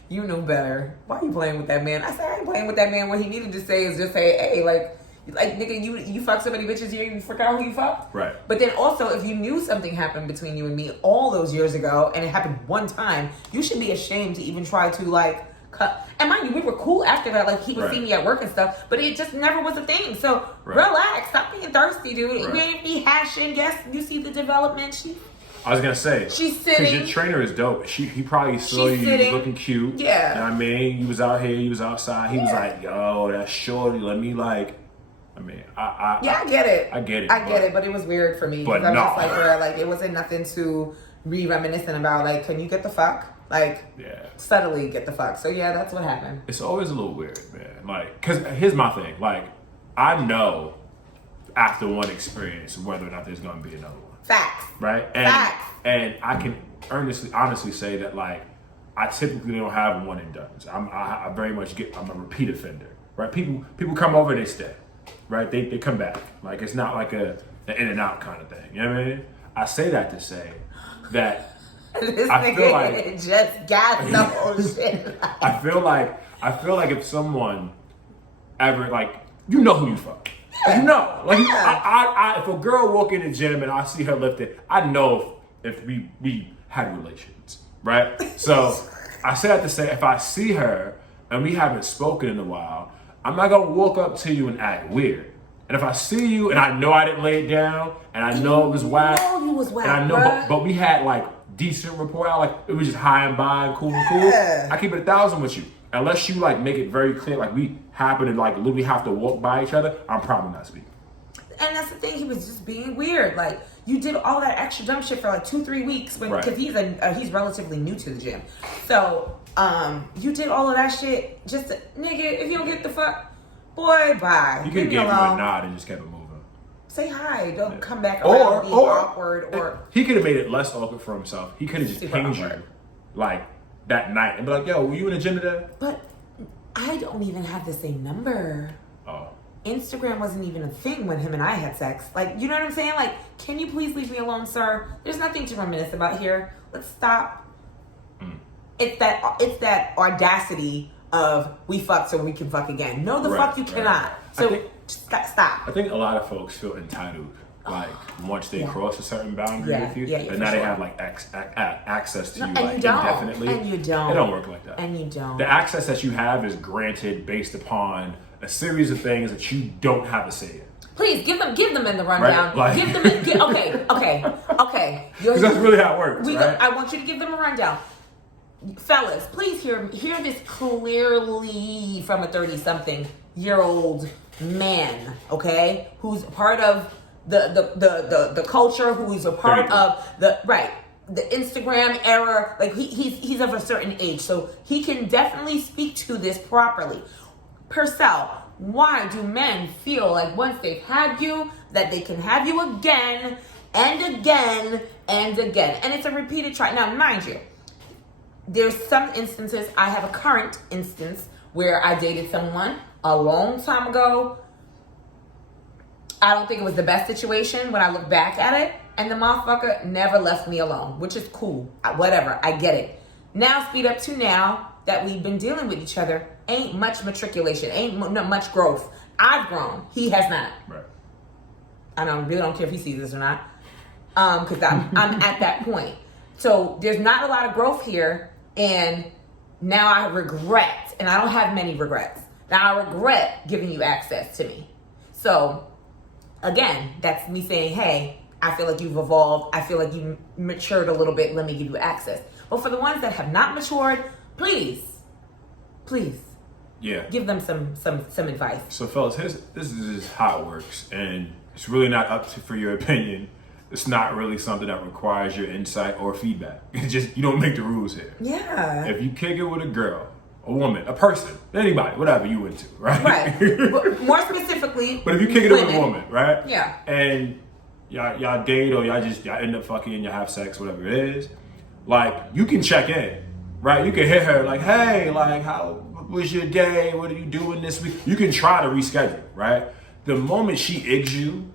you know better. Why are you playing with that man? I said, I ain't playing with that man. What he needed to say is just say, hey, like, Like, nigga, you fuck so many bitches, you even forgot who you fuck? Right. But then also, if you knew something happened between you and me all those years ago, and it happened one time, you should be ashamed to even try to, like, cut. And mind you, we were cool after that. Like, he would see me at work and stuff, but it just never was a thing. So, relax. Stop being thirsty, dude. You ain't be hashing. Yes, you see the development. I was gonna say, she's sitting. Because your trainer is dope. He probably saw you looking cute. Yeah. You know what I mean? You was out here, you was outside. He was like, yo, that's shorty. Let me like. I mean, I get it. I get it. I get it, but it was weird for me. But I'm no. just like, bro, like, it wasn't nothing to be reminiscent about. Like, can you get the fuck? Like, subtly get the fuck. So yeah, that's what happened. It's always a little weird, man. Like, cause here's my thing. Like, I know after one experience whether or not there's gonna be another one. Facts. Right? Facts. And I can honestly say that, like, I typically don't have one and done. I very much I'm a repeat offender. Right? People come over and they stay. Right? They come back. Like, it's not like an in and out kind of thing. You know what I mean? I say that to say that this I nigga feel like just got the whole shit. I feel like if someone ever, like, you know who you fuck. You know, like, if a girl walk in the gym and I see her lifted, I know if we had relations, right? So I say that to say, if I see her and we haven't spoken in a while, I'm not gonna walk up to you and act weird. And if I see you and I know I didn't lay it down and I know it was whack, and I know, but we had like decent rapport, like it was just high and by and cool and cool. I keep it 1,000 with you. Unless you like make it very clear, like we happen to like literally have to walk by each other, I'm probably not speaking. And that's the thing, he was just being weird. Like, you did all that extra dumb shit for like 2-3 weeks because he's relatively new to the gym. So you did all of that shit just to, nigga, if you don't get the fuck, boy, bye. You could have gave him a nod and just kept it moving. Say hi, don't come back around being awkward. Or he could have made it less awkward for himself. He could have just pinged you like that night and be like, yo, were you in the gym today? But I don't even have the same number. Oh. Instagram wasn't even a thing when him and I had sex. Like, you know what I'm saying? Like, can you please leave me alone, sir? There's nothing to reminisce about here. Let's stop. It's that audacity of we fuck so we can fuck again. No, the fuck you cannot. So stop. I think a lot of folks feel entitled, like once they cross a certain boundary with you, and now they have like access to you like indefinitely. And you don't. It don't work like that. And you don't. The access that you have is granted based upon a series of things that you don't have a say in. Please give them in the rundown. Right? Like, give them okay. Because that's really how it works. Right? I want you to give them a rundown. Fellas, please hear this clearly from a 30-something-year-old man, okay? Who's part of the culture, who's a part of the Instagram era. Like he's of a certain age, so he can definitely speak to this properly. Percell, why do men feel like once they've had you, that they can have you again and again and again? And it's a repeated try. Now, mind you, there's some instances, I have a current instance where I dated someone a long time ago. I don't think it was the best situation when I look back at it. And the motherfucker never left me alone, which is cool. Whatever, I get it. Now, speed up to now that we've been dealing with each other, ain't much matriculation, ain't much growth. I've grown. He has not. Right. I really don't care if he sees this or not. Because I'm at that point. So there's not a lot of growth here. And now I regret, and I don't have many regrets. Now I regret giving you access to me. So again, that's me saying, hey, I feel like you've evolved. I feel like you matured a little bit. Let me give you access. But for the ones that have not matured, please, give them some advice. So, fellas, this is how it works, and it's really not up to for your opinion. It's not really something that requires your insight or feedback. It's just you don't make the rules here. Yeah. If you kick it with a girl, a woman, a person, anybody, whatever you into, right? Right. But more specifically, but if you kick it with a woman, right? Yeah. And y'all date or y'all end up fucking and y'all have sex, whatever it is, like you can check in, right? You can hit her like, hey, like how was your day? What are you doing this week? You can try to reschedule, right? The moment she eggs you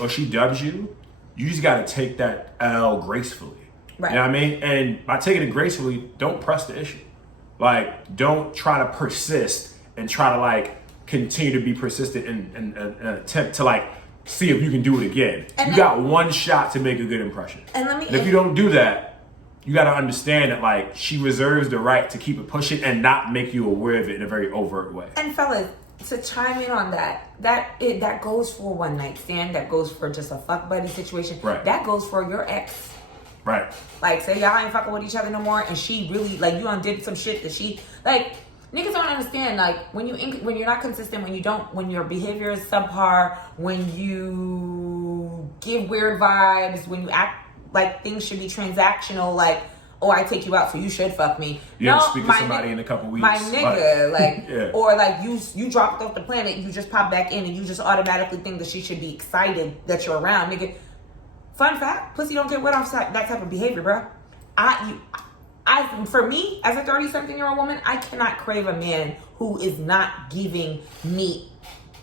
or she dubs you, you just got to take that L gracefully. Right. You know what I mean? And by taking it gracefully, don't press the issue. Like, don't try to persist and try to like continue to be persistent in an attempt to like see if you can do it again. And you got one shot to make a good impression. And if you don't do that, you got to understand that like she reserves the right to keep it pushing and not make you aware of it in a very overt way. And fellas, to chime in on that goes for one night stand, that goes for just a fuck buddy situation, right? That goes for your ex, right? Like, say y'all ain't fucking with each other no more, and she really like you undid some shit that she like. Niggas don't understand, like, when you're not consistent, when your behavior is subpar, when you give weird vibes, when you act like things should be transactional, like, oh, I take you out, so you should fuck me. You didn't speak to somebody in a couple weeks. My nigga, like, yeah. Or like you dropped off the planet, you just pop back in, and you just automatically think that she should be excited that you're around, nigga. Fun fact, pussy don't get wet off that type of behavior, bro. For me, as a 30-something-year-old woman, I cannot crave a man who is not giving me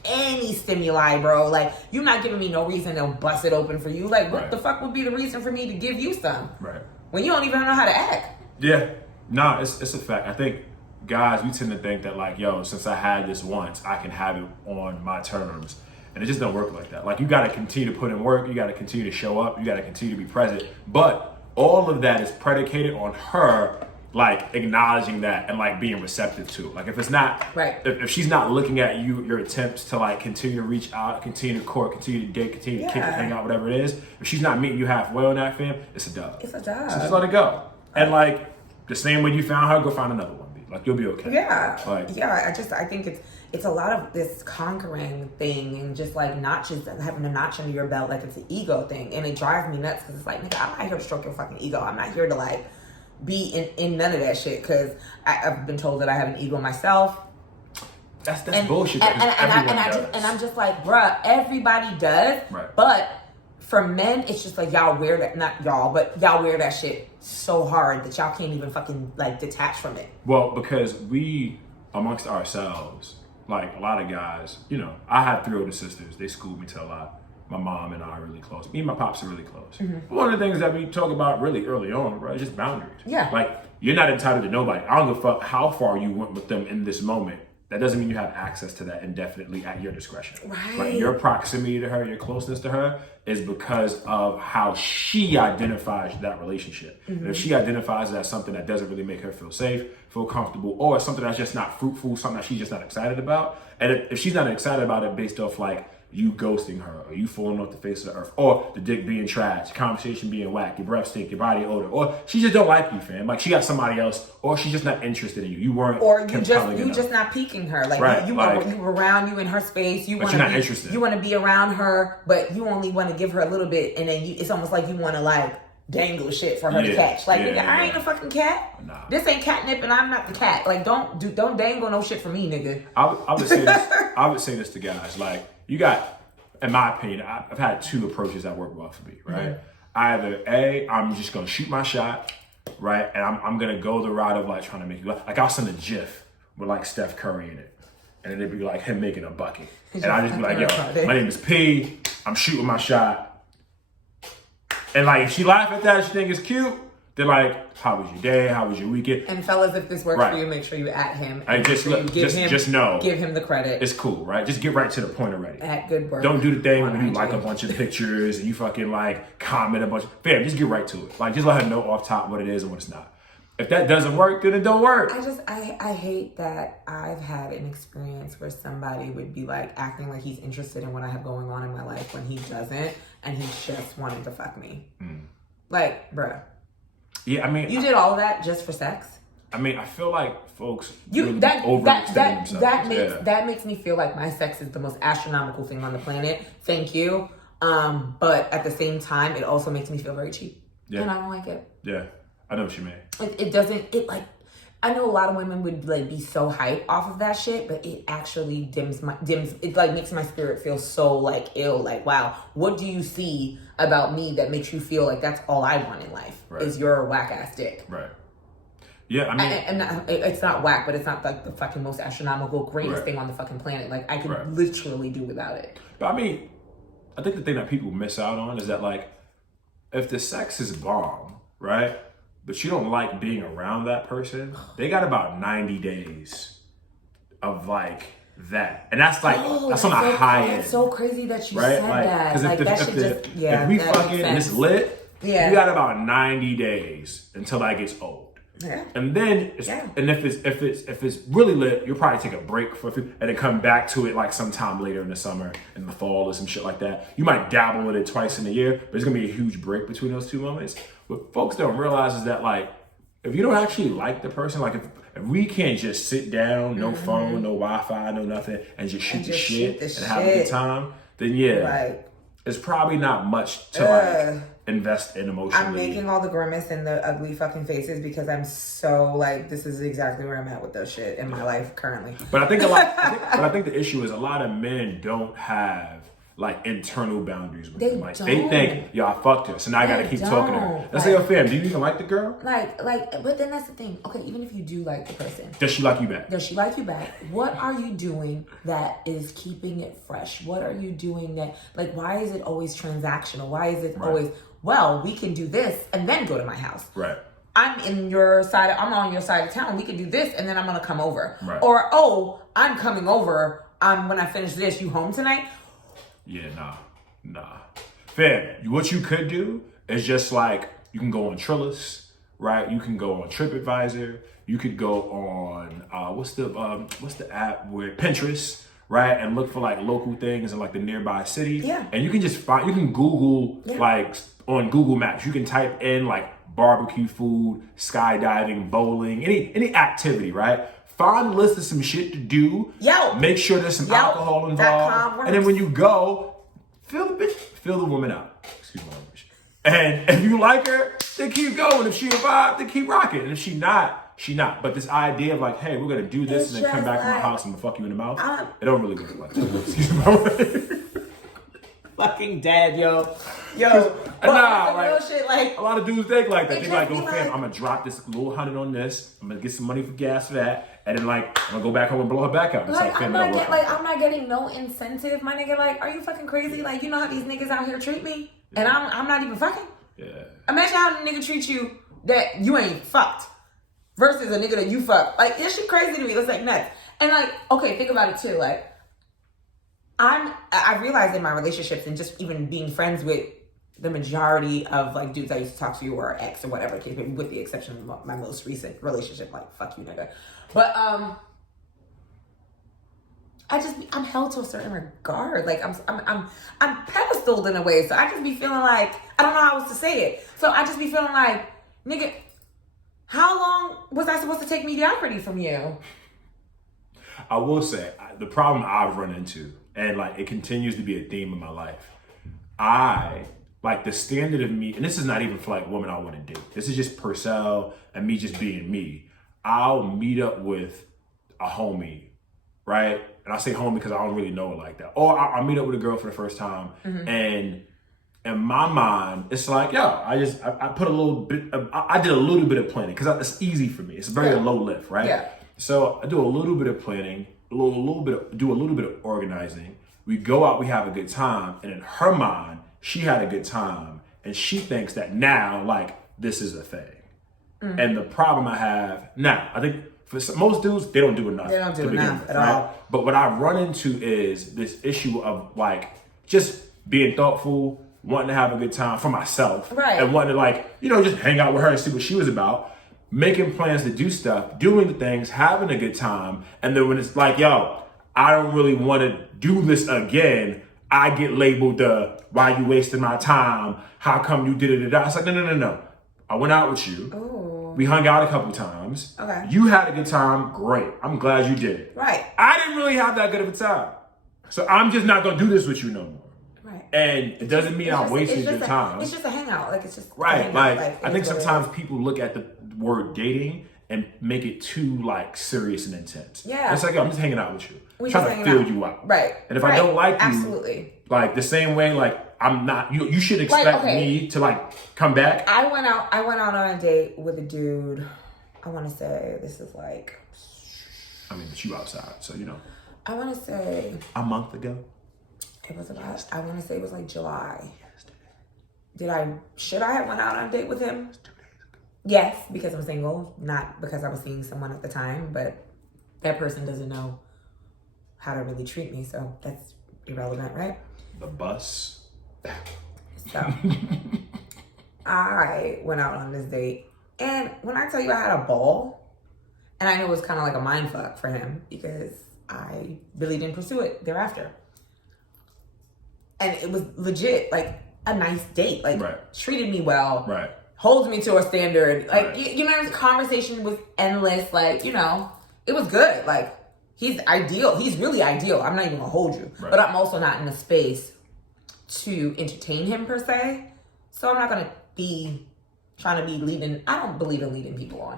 any stimuli, bro. Like, you're not giving me no reason to bust it open for you. Like, what the fuck would be the reason for me to give you some? Right. When you don't even know how to act. Yeah. Nah, it's a fact. I think guys, we tend to think that like, yo, since I had this once, I can have it on my terms. And it just don't work like that. Like, you got to continue to put in work. You got to continue to show up. You got to continue to be present. But all of that is predicated on her like acknowledging that and like being receptive to it. Like, if it's not right, if she's not looking at your attempts to like continue to reach out, continue to court, continue to date, continue to kick and hang out, whatever it is, if she's not meeting you halfway on that, fam, it's a dub. It's a dub. So just let it go. And like the same way you found her, go find another one. Like, you'll be okay. Yeah. Like, yeah. I think it's a lot of this conquering thing and just like notches, having a notch under your belt, like it's an ego thing, and it drives me nuts because it's like, nigga, I'm not here to stroke your fucking ego. I'm not here to like be in none of that shit because I've been told that I have an ego myself. That's bullshit. And I'm just like, bruh, everybody does. Right. But for men, it's just like y'all wear that, not y'all, but y'all wear that shit so hard that y'all can't even fucking like detach from it. Well, because we, amongst ourselves, like a lot of guys, you know, I have 3 older sisters. They schooled me to a lot. My mom and I are really close. Me and my pops are really close. Mm-hmm. One of the things that we talk about really early on, right, is just boundaries. Yeah. Like, you're not entitled to nobody. I don't give a fuck how far you went with them in this moment. That doesn't mean you have access to that indefinitely at your discretion. Right. Your proximity to her, your closeness to her is because of how she identifies that relationship. Mm-hmm. And if she identifies it as something that doesn't really make her feel safe, feel comfortable, or something that's just not fruitful, something that she's just not excited about, and if she's not excited about it based off like you ghosting her, or you falling off the face of the earth, or the dick being trash, conversation being whack, your breath stink, your body odor, or she just don't like you, fam. Like, she got somebody else, or she's just not interested in you. You weren't, or you just not piquing her. Like, right, you were around, you in her space. You but you're not interested. You want to be around her, but you only want to give her a little bit, and then it's almost like you want to like dangle shit for her to catch. Like, nigga, I ain't a fucking cat. Nah. This ain't catnip, and I'm not the cat. Like, don't dangle no shit for me, nigga. I would say this. I would say this to guys. Like, you got. In my opinion, I've had 2 approaches that work well for me, right? Mm-hmm. Either A, I'm just gonna shoot my shot, right? And I'm gonna go the route of like trying to make you like I'll send a GIF with like Steph Curry in it. And it'd be like him making a bucket. And I'll just be like, yo, my name is P, I'm shooting my shot. And like, if she laugh at that, she think it's cute, they're like, how was your day? How was your weekend? And fellas, if this works for you, make sure you at him. And just know. Give him the credit. It's cool, right? Just get right to the point already. At good work. Don't do the thing when you like a bunch of pictures and you fucking like comment a bunch. Fam, just get right to it. Like, just let her know off top what it is and what it's not. If that doesn't work, then it don't work. I hate that I've had an experience where somebody would be like acting like he's interested in what I have going on in my life when he doesn't, and he's just wanting to fuck me. Like, bruh. Yeah, I mean, you did all of that just for sex? I mean, I feel like folks that makes me feel like my sex is the most astronomical thing on the planet. Thank you. But at the same time, it also makes me feel very cheap. Yeah. And I don't like it. Yeah. I know what you mean. I know a lot of women would like be so hyped off of that shit, but it actually it like makes my spirit feel so like ill. Like, wow, what do you see about me that makes you feel like that's all I want in life is your whack ass dick? Right. Yeah, I mean, and it's not whack, but it's not like the fucking most astronomical greatest thing on the fucking planet. Like, I could literally do without it. But I mean, I think the thing that people miss out on is that like, if the sex is bomb, right? But you don't like being around that person, they got about 90 days of like that. And that's like, that's on a high end. It's so crazy that you right? said that. Like, if we fucking and it's lit, we got about 90 days until that gets old. Yeah. And then, and if it's really lit, you'll probably take a break for a few, and then come back to it like sometime later in the summer, in the fall, or some shit like that. You might dabble with it twice in a year, but there's gonna be a huge break between those two moments. What folks don't realize is that, like, if you don't actually like the person, like if we can't just sit down, no phone, no Wi-Fi, no nothing, and just shoot the shit and have a good time, then it's probably not much to like invest in emotionally. I'm making all the grimace and the ugly fucking faces because I'm so like, this is exactly where I'm at with those shit in my life currently. But I think I think the issue is a lot of men don't have like internal boundaries with them. Like they think, yo, I fucked her, so now I gotta keep talking to her. Let's say, yo, fam, do you even like the girl? But then that's the thing. Okay, even if you do like the person, does she like you back? Does she like you back? What are you doing that is keeping it fresh? What are you doing that, like, why is it always transactional? Why is it always, well, we can do this and then go to my house? Right. I'm on your side of town. We can do this and then I'm gonna come over. Right. Or, oh, I'm coming over. When I finish this, you home tonight? Yeah, nah. Fam, what you could do is just like, you can go on Trillis, right? You can go on TripAdvisor. You could go on, what's the app where Pinterest, right? And look for like local things in like the nearby city. Yeah. And you can just you can Google, like on Google Maps, you can type in like barbecue food, skydiving, bowling, any activity, right? Find a list of some shit to do. Make sure there's some alcohol involved. And then when you go, feel the woman out. Excuse my language. And if you like her, then keep going. If she a vibe, then keep rocking. And if she not, she not. But this idea of like, hey, we're gonna do this and then come back to my house and fuck you in the mouth, it don't really go like that. Excuse my language. Fucking dead, yo. Nah, like, real shit, like, a lot of dudes think like that. They like, like, fam, I'm gonna drop this little 100 on this. I'm gonna get some money for gas for that, and then like I'm gonna go back home and blow her back out. Like, I'm not getting no incentive, my nigga. Like, are you fucking crazy? Like, you know how these niggas out here treat me, and I'm not even fucking. Yeah. Imagine how a nigga treat you that you ain't fucked, versus a nigga that you fucked. Like, this shit crazy to me. It's like nuts. And like, okay, think about it too. Like, I realized in my relationships and just even being friends with the majority of like dudes I used to talk to or ex or whatever case, with the exception of my most recent relationship, like, fuck you, nigga. But I'm held to a certain regard. Like I'm pedestaled in a way. So I just be feeling like, I don't know how else to say it. So I just be feeling like, nigga, how long was I supposed to take mediocrity from you? I will say the problem I've run into, and like it continues to be a theme in my life. I like the standard of me, and this is not even for like women I want to date. This is just Percell and me just being me. I'll meet up with a homie, right? And I say homie because I don't really know it like that. Or I'll meet up with a girl for the first time, and in my mind, it's like, yo, I put a little bit, I did a little bit of planning because it's easy for me. It's very low lift, right? Yeah. So I do a little bit of planning, do a little bit of organizing. We go out, we have a good time, and in her mind, she had a good time, and she thinks that now, like, this is a thing. And the problem I have now, I think for most dudes, they don't do enough. They don't do enough at all. But what I run into is this issue of like just being thoughtful, wanting to have a good time for myself, right? And wanting to like, you know, just hang out with her and see what she was about, making plans to do stuff, doing the things, having a good time, and then when it's like, yo, I don't really want to do this again, I get labeled why you wasting my time? How come you did it? It's like, no. I went out with you. Ooh. We hung out a couple times. Okay. You had a good time. Great. I'm glad you did it. Right. I didn't really have that good of a time. So I'm just not going to do this with you no more. Right. And it doesn't mean I wasted your time. It's just a hangout. Like, it's just right. Like, I think sometimes people look at the word dating and make it too like serious and intense. Yeah. It's like, yo, I'm just hanging out with you. I'm trying to feel you out. Right. And if I don't like you, absolutely. Like the same way, like I'm not, you should expect me to like come back. I went out on a date with a dude. I want to say this is like, I mean, but you outside, so you know. I want to say a month ago. It was about, I want to say it was like July. Should I have went out on a date with him? 2 days ago. Yes, because I'm single, not because I was seeing someone at the time, but that person doesn't know how to really treat me. So that's irrelevant, right? The bus. So I went out on this date, and when I tell you I had a ball, and I know it was kind of like a mind fuck for him because I really didn't pursue it thereafter. And it was legit like a nice date, like treated me well, holds me to a standard, like you know, the conversation was endless, like, you know, it was good. Like, he's ideal, he's really ideal. I'm not even gonna hold you, but I'm also not in a space to entertain him per se, so I'm not gonna be trying to be leading. I don't believe in leading people on,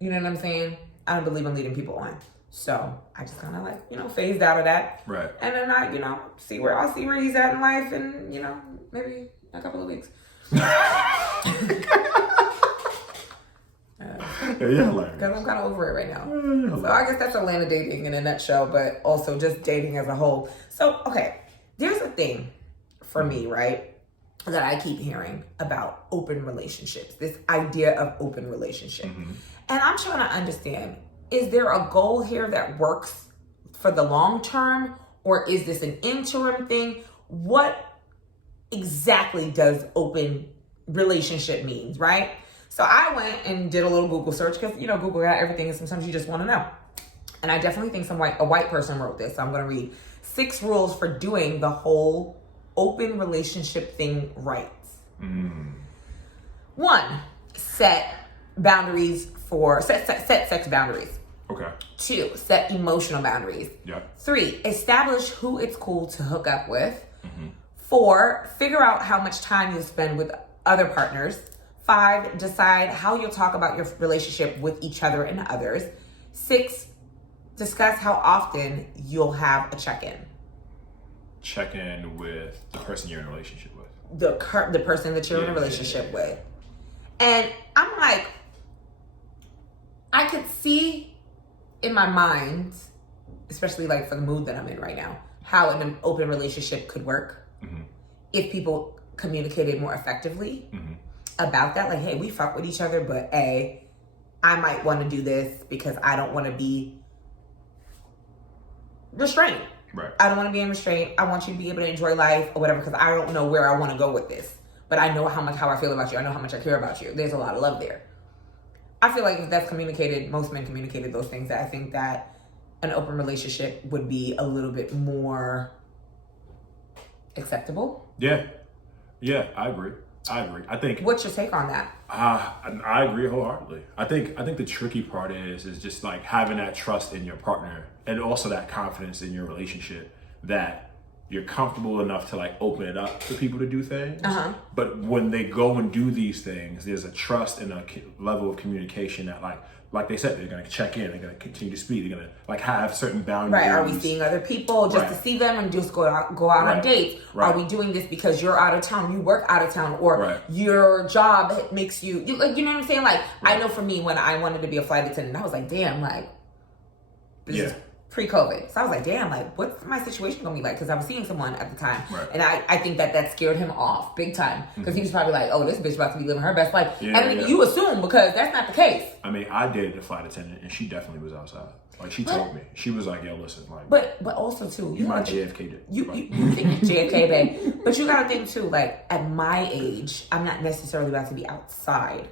you know what I'm saying? I don't believe in leading people on. So I just kind of like, you know, phased out of that. And then I, you know, I'll see where he's at in life, and, you know, maybe a couple of weeks. Because I'm kind of over it right now. So I guess that's Atlanta dating in a nutshell, but also just dating as a whole. So, okay, there's a thing for me, right, that I keep hearing about open relationships, this idea of open relationship. And I'm trying to understand, is there a goal here that works for the long term, or is this an interim thing? What exactly does open relationship means, right? So I went and did a little Google search because, you know, Google got everything and sometimes you just want to know. And I definitely think a white person wrote this. So I'm going to read 6 rules for doing the whole open relationship thing right. 1, set sex boundaries. 2, set emotional boundaries. 3, establish who it's cool to hook up with. 4, figure out how much time you'll spend with other partners. 5, decide how you'll talk about your relationship with each other and others. 6, discuss how often you'll have a check-in. Check-in with the person you're in a relationship with. The person that you're in a relationship with. And I'm like, I could see in my mind, especially like for the mood that I'm in right now, how an open relationship could work if people communicated more effectively about that. Like, hey, we fuck with each other, but I might want to do this because I don't want to be restrained. I don't want to be in restraint. I want you to be able to enjoy life or whatever, because I don't know where I want to go with this. But I know how I feel about you. I know how much I care about you. There's a lot of love there. I feel like if that's communicated, most men communicated those things, that I think that an open relationship would be a little bit more acceptable. Yeah, I agree. I think. What's your take on that? I agree wholeheartedly. I think the tricky part is just like having that trust in your partner, and also that confidence in your relationship that you're comfortable enough to like open it up for people to do things. But when they go and do these things, there's a trust and a level of communication that like they said, they're going to check in, they're going to continue to speak, they're going to like have certain boundaries. Are we seeing other people just to see them and just go out on dates? Are we doing this because you're out of town, you work out of town, or your job makes you like, you know what I'm saying? Like, I know for me, when I wanted to be a flight attendant, I was like, damn, like, this is pre-COVID. So I was like, damn, like, what's my situation gonna be like? Because I was seeing someone at the time. And I think that scared him off big time. Because he was probably like, oh, this bitch about to be living her best life. You assume, because that's not the case. I mean, I dated a flight attendant and she definitely was outside. Like, she told me. She was like, yo, listen, like, But also too, you my JFK did. You think it's JFK, babe. But you gotta think too, like, at my age, I'm not necessarily about to be outside.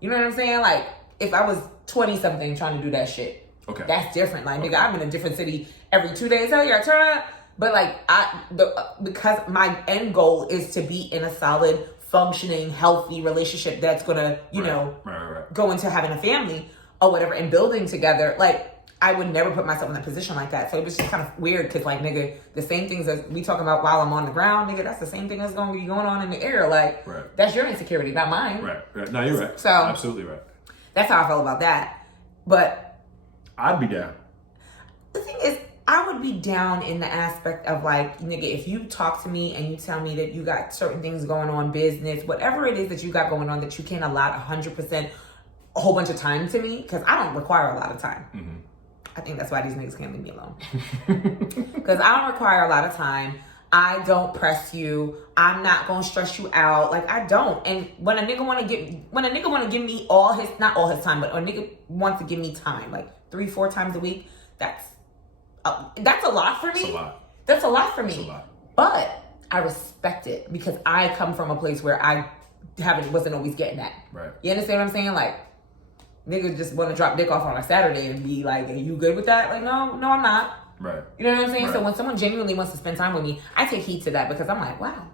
You know what I'm saying? Like, if I was 20 something trying to do that shit, that's different. Like, nigga, I'm in a different city every 2 days. Hell yeah, turn up. But like, because my end goal is to be in a solid, functioning, healthy relationship that's gonna, you know, go into having a family or whatever and building together. Like, I would never put myself in a position like that. So it was just kind of weird because, like, nigga, the same things as we talking about while I'm on the ground, nigga, that's the same thing that's going to be going on in the air. Like, that's your insecurity, not mine. No, you're right. So absolutely right. That's how I felt about that. But I'd be down. The thing is, I would be down in the aspect of like, nigga, if you talk to me and you tell me that you got certain things going on, business, whatever it is that you got going on, that you can't allot 100%, a whole bunch of time to me, because I don't require a lot of time. I think that's why these niggas can't leave me alone. Because I don't require a lot of time. I don't press you. I'm not gonna stress you out. Like, I don't. And when a nigga wanna give me all his, not all his time, but a nigga wants to give me time, like 3-4 times a week, that's that's a lot for me. It's a lot. That's a lot for me. It's a lot. But I respect it because I come from a place where I wasn't always getting that. Right. You understand what I'm saying? Like, niggas just want to drop dick off on a Saturday and be like, "Are you good with that?" Like, no, I'm not. Right. You know what I'm saying? Right. So when someone genuinely wants to spend time with me, I take heed to that because I'm like, wow,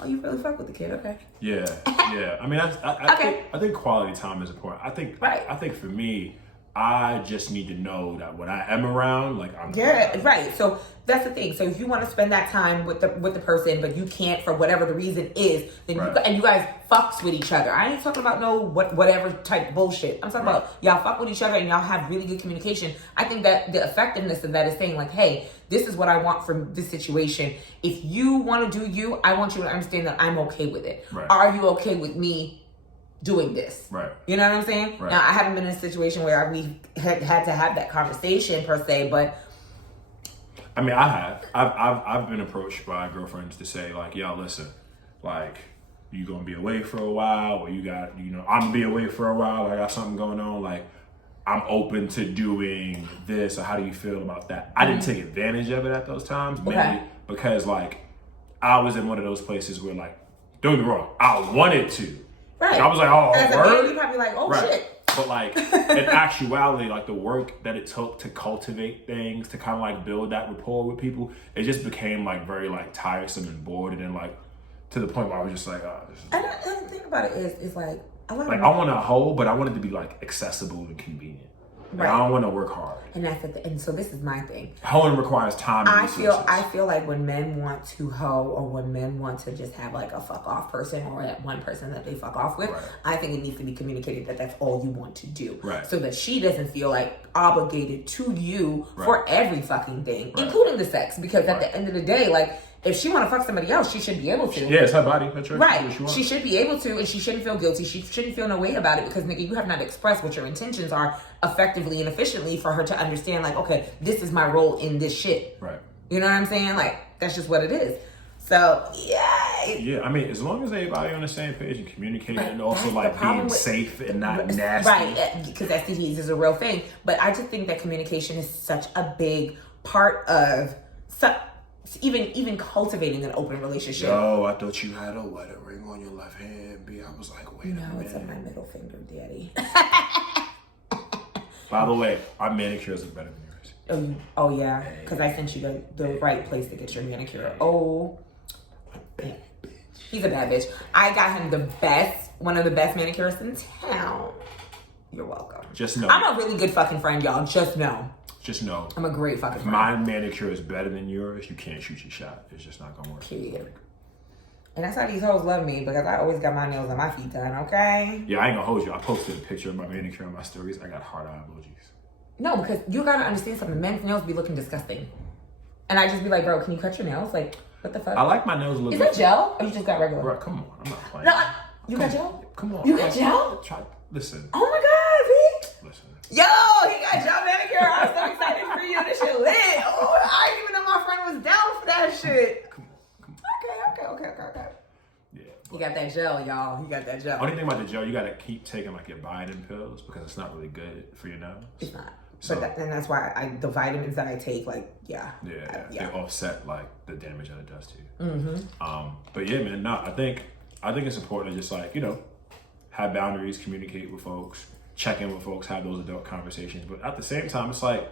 oh, you really fuck with the kid, okay? Yeah, yeah. I mean, I think quality time is important. I think for me, I just need to know that when I am around, like I'm. Yeah, right. So that's the thing. So if you want to spend that time with the person, but you can't for whatever the reason is, then you guys fucks with each other. I ain't talking about no whatever type bullshit. I'm talking about y'all fuck with each other and y'all have really good communication. I think that the effectiveness of that is saying like, hey, this is what I want from this situation. If you want to do you, I want you to understand that I'm okay with it. Right. Are you okay with me doing this? Right. You know what I'm saying? Right. Now, I haven't been in a situation where we had to have that conversation per se, but I mean, I have. I've been approached by girlfriends to say like, yo, listen, like, you gonna be away for a while, or I'm gonna be away for a while. I got something going on. Like, I'm open to doing this, or how do you feel about that? I didn't take advantage of it at those times, mainly because like I was in one of those places where like, don't get me wrong, I wanted to. Right. And I was like, oh, as a word? man, you probably like, oh shit. But like in actuality, like the work that it took to cultivate things, to kind of like build that rapport with people, it just became like very like tiresome and bored, and then like to the point where I was just like, oh, this is. And the thing about it is like I want a hoe, but I want it to be like accessible and convenient. Like, I don't want to work hard. And so this is my thing. Hoeing requires time and resources. I feel like when men want to hoe, or when men want to just have like a fuck off person, or that one person that they fuck off with, I think it needs to be communicated that that's all you want to do. Right. So that she doesn't feel like obligated to you for every fucking thing, including the sex. Because at the end of the day, like, if she want to fuck somebody else, she should be able to. Yeah, it's her body. That's right. Right. She should be able to, and she shouldn't feel guilty. She shouldn't feel no way about it because, nigga, you have not expressed what your intentions are effectively and efficiently for her to understand, like, okay, this is my role in this shit. Right. You know what I'm saying? Like, that's just what it is. So, yeah. Yeah, I mean, as long as everybody on the same page and communicating, and also like being safe and not nasty. Right, because STDs is a real thing. But I just think that communication is such a big part of even cultivating an open relationship. Yo, I thought you had a wedding ring on your left hand, B. I was like, wait a minute. No, it's on my middle finger, daddy. By the way, our manicures are better than yours. Oh yeah, because I sent you the right place to get your manicure. Oh, he's a bad bitch. I got him one of the best manicurists in town. You're welcome. Just know. I'm a really good fucking friend, y'all. Just know. Just know. I'm a great fucking friend. My manicure is better than yours. You can't shoot your shot. It's just not gonna work. Period. And that's how these hoes love me, because I always got my nails and my feet done, okay? Yeah, I ain't gonna hold you. I posted a picture of my manicure on my stories. I got heart eye emojis. No, because you gotta understand something. Men's nails be looking disgusting. And I just be like, bro, can you cut your nails? Like, what the fuck? I like my nails a little Is that gel? Or you just got regular? Bro, come on. I'm not playing. No, you got gel? Come on. You got gel? Listen. Oh my God, V. Listen. Yo, he got gel manicure. I'm so excited for you. This shit lit. Oh, I didn't even know my friend was down for that shit. Come on. Okay. Yeah. He got that gel, y'all. He got that gel. Only thing about the gel, you gotta keep taking like your Biden pills because it's not really good for your nails. It's not. So, and that's why the vitamins that I take, like, yeah, they offset like the damage that it does to you. Mm-hmm. But yeah, man, I think it's important to just like, have boundaries, communicate with folks, check in with folks, have those adult conversations. But at the same time, it's like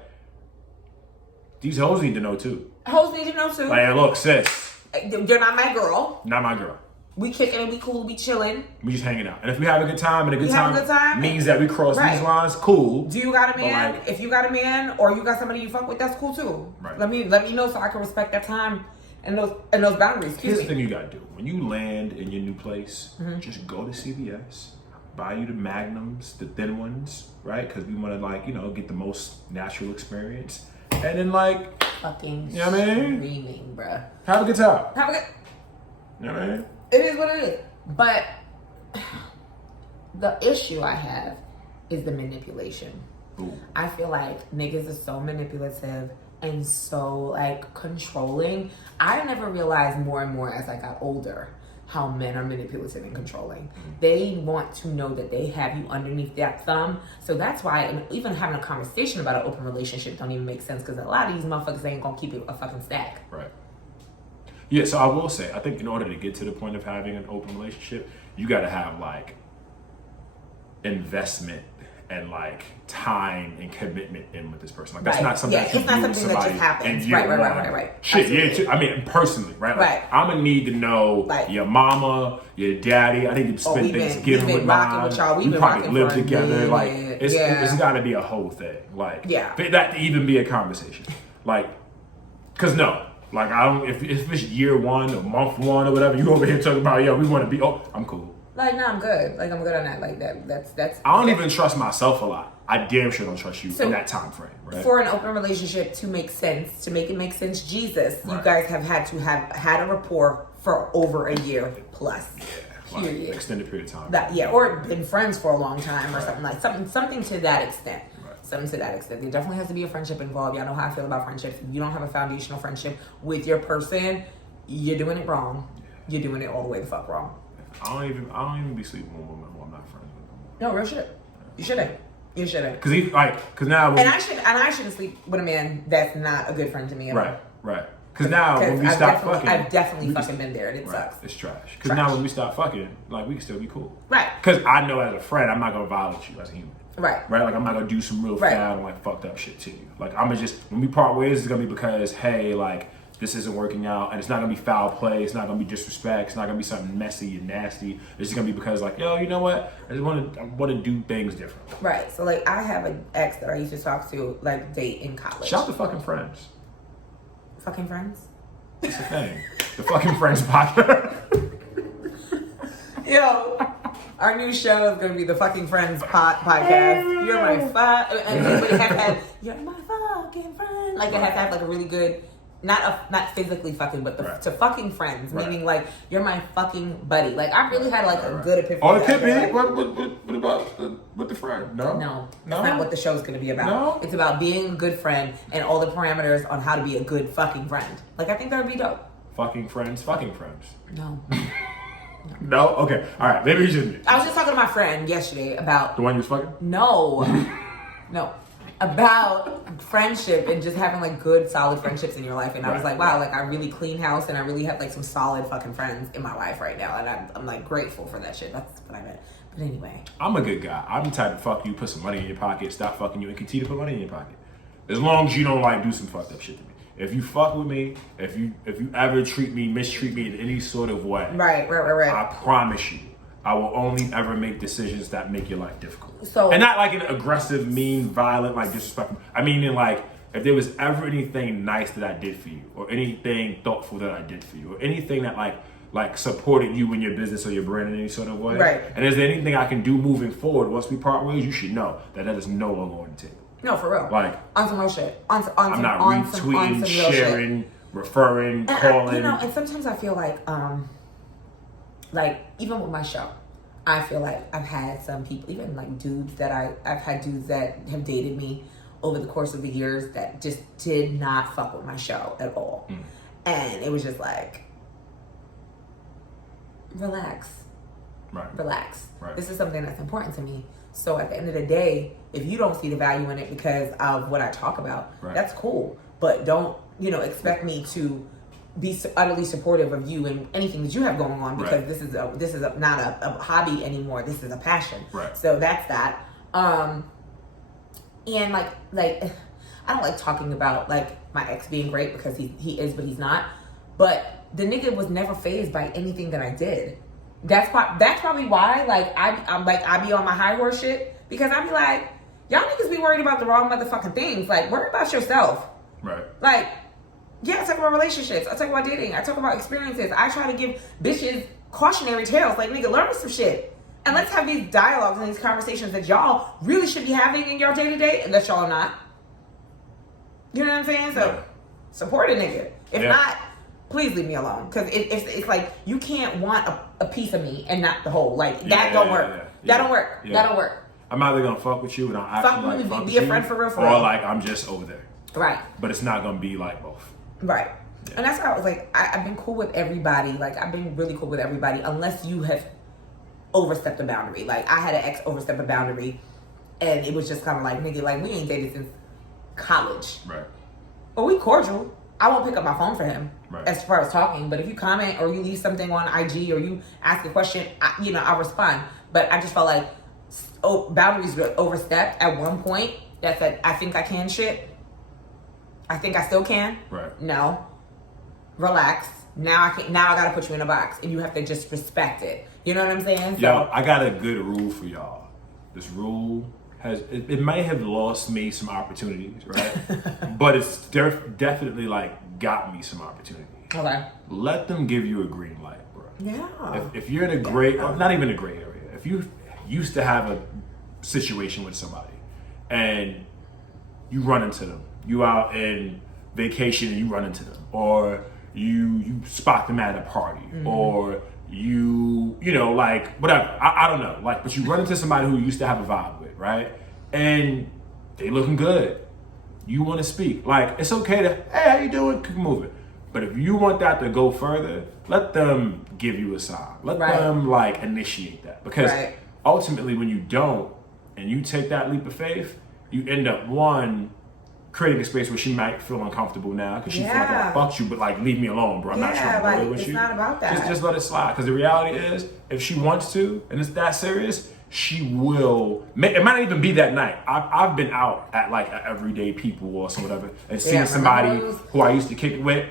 these hoes need to know too. Hoes need to know too. Like, look, sis, you're not my girl. Not my girl. We kicking it, we cool, we chilling. We just hanging out. And if we have a good time, and a good time means that we cross these lines, cool. Do you got a man? If you got a man or you got somebody you fuck with, that's cool too. Right. Let me know so I can respect that time and those boundaries. Here's the thing you gotta do. When you land in your new place, just go to CVS, buy you the Magnums, the thin ones, right? Because we wanna get the most natural experience. And then fucking you know what I mean? Screaming, bruh. Have a good time. You know what I mean? It is what it is. But the issue I have is the manipulation. Ooh. I feel like niggas are so manipulative and so controlling. I never realized more and more as I got older how men are manipulative and controlling. They want to know that they have you underneath that thumb. So that's why, and even having a conversation about an open relationship don't even make sense, because a lot of these motherfuckers ain't gonna keep it a fucking stack. Right. Yeah, so I will say, I think in order to get to the point of having an open relationship, you got to have like investment and like time and commitment in with this person. Like that's not something that you it's not do with something that somebody just happens. and Right. Shit, Absolutely. yeah. I mean, personally, right? Like, Right. I'm gonna need to know your mama, your daddy. I think you spend Thanksgiving with mine. With y'all. We probably live together. Like it's yeah. got to be a whole thing. Like yeah. for that to even be a conversation. Like, cause no. Like I don't. If it's year one or month one or whatever, you over here talking about we want to be. Oh, I'm cool. Like no, I'm good. Like I'm good on that. Like that's. I don't even trust myself a lot. I damn sure don't trust you in that time frame. Right. For an open relationship to make sense, to make it make sense, Jesus, you guys have had to have had a rapport for over a year plus. Yeah, like an extended period of time. Or been friends for a long time or something to that extent. Something to that extent. There definitely has to be a friendship involved. Y'all know how I feel about friendships. If you don't have a foundational friendship with your person, you're doing it wrong. You're doing it all the way the fuck wrong. I don't even be sleeping with women who I'm not friends with. No, real shit. You shouldn't. You shouldn't. Cause now. I shouldn't sleep with a man that's not a good friend to me at all. Right. Cause now when we stop fucking, I've definitely fucking been there, and it sucks. It's trash. Cause now when we stop fucking, like we can still be cool. Right. Cause I know as a friend, I'm not gonna violate you as a human. Right. Like I'm not gonna do some real foul and like fucked up shit to you. Like I'm gonna just, when we part ways, it's gonna be because hey, like this isn't working out, and it's not gonna be foul play. It's not gonna be disrespect. It's not gonna be something messy and nasty. It's just gonna be because like you know what? I want to do things different. Right. So like I have an ex that I used to talk to like date in college. Shout out to fucking friends. Fucking friends. That's the thing. The fucking Friends podcast. Yo, our new show is gonna be the fucking Friends podcast. You're my and it has to have, you're my fucking friend. Like it has to have like a really good, not physically fucking, but to fucking friends, meaning like you're my fucking buddy. Like I really had like a good epiphany. Oh, it could be. What about with the friend? No, that's not what the show's gonna be about. No, it's about being a good friend and all the parameters on how to be a good fucking friend. Like I think that would be dope. Fucking friends. No. No? Okay. All right. Maybe you shouldn't. I was just talking to my friend yesterday about... The one you was fucking? No. No. About friendship and just having like good, solid friendships in your life. And I was like, wow, like I really clean house and I really have like some solid fucking friends in my life right now. And I'm like grateful for that shit. That's what I meant. But anyway. I'm a good guy. I'm the type to fuck you, put some money in your pocket, stop fucking you, and continue to put money in your pocket. As long as you don't like do some fucked up shit to me. If you fuck with me, if you ever mistreat me in any sort of way, right. I promise you, I will only ever make decisions that make your life difficult. So, and not like an aggressive, mean, violent, like disrespectful. I mean, in like if there was ever anything nice that I did for you, or anything thoughtful that I did for you, or anything that like supported you in your business or your brand in any sort of way. Right. And is there anything I can do moving forward once we part ways? You should know that is no longer on the table. No, for real. Like on some real shit. I'm not retweeting, sharing, referring, calling. And sometimes I feel like even with my show, I feel like I've had some people, even like dudes that I've had dudes that have dated me over the course of the years that just did not fuck with my show at all. And it was just like, relax. Relax. This is something that's important to me. So at the end of the day, if you don't see the value in it because of what I talk about, that's cool. But don't, expect me to be utterly supportive of you and anything that you have going on, because this is not a hobby anymore. This is a passion. So that's that. And like I don't like talking about like my ex being great, because he is, but he's not. But the nigga was never fazed by anything that I did. That's probably why, like, I be on my high horse shit, because I be like, y'all niggas be worried about the wrong motherfucking things. Like, worry about yourself. Right. Like, yeah, I talk about relationships. I talk about dating. I talk about experiences. I try to give bitches cautionary tales. Like, nigga, learn some shit. And let's have these dialogues and these conversations that y'all really should be having in your day-to-day, unless y'all are not. You know what I'm saying? So, support a nigga. If not, please leave me alone. Because it's like, you can't want a piece of me and not the whole. Like, that don't work. That don't work. That don't work. I'm either going to fuck with you and I'll actually fuck with be a friend for real, or like, I'm just over there. Right. But it's not going to be like both. Right. Yeah. And that's how I was like, I've been cool with everybody. Like, I've been really cool with everybody unless you have overstepped a boundary. Like, I had an ex overstep a boundary, and it was just kind of like, nigga, like, we ain't dated since college. Right. But we cordial. I won't pick up my phone for him Right. as far as talking. But if you comment or you leave something on IG or you ask a question, I'll respond. But I just felt like boundaries were overstepped at one point. That said, I think I can shit. I think I still can. Right. No. Relax. Now I can. Now I gotta put you in a box, and you have to just respect it. You know what I'm saying? Yo, I got a good rule for y'all. This rule it may have lost me some opportunities, right? But it's definitely like got me some opportunities. Okay. Let them give you a green light, bro. Yeah. If you're in a gray, or not even a gray area, if you used to have a situation with somebody and you run into them, you out in vacation and you run into them, or you spot them at a party, or you know, like whatever, I don't know, like, but you run into somebody who you used to have a vibe with, right? And they looking good. You want to speak, like, it's okay to, hey, how you doing? Keep moving. But if you want that to go further, let them give you a sign. Let them like initiate that, because ultimately when you don't and you take that leap of faith, you end up creating a space where she might feel uncomfortable now because she feels like I fucked you, but like, leave me alone, bro. I'm not trying to deal with you. It's not about that. Just let it slide. Because the reality is, if she wants to and it's that serious, she will. It might not even be that night. I've been out at like everyday people or some whatever and seeing somebody who I used to kick it with.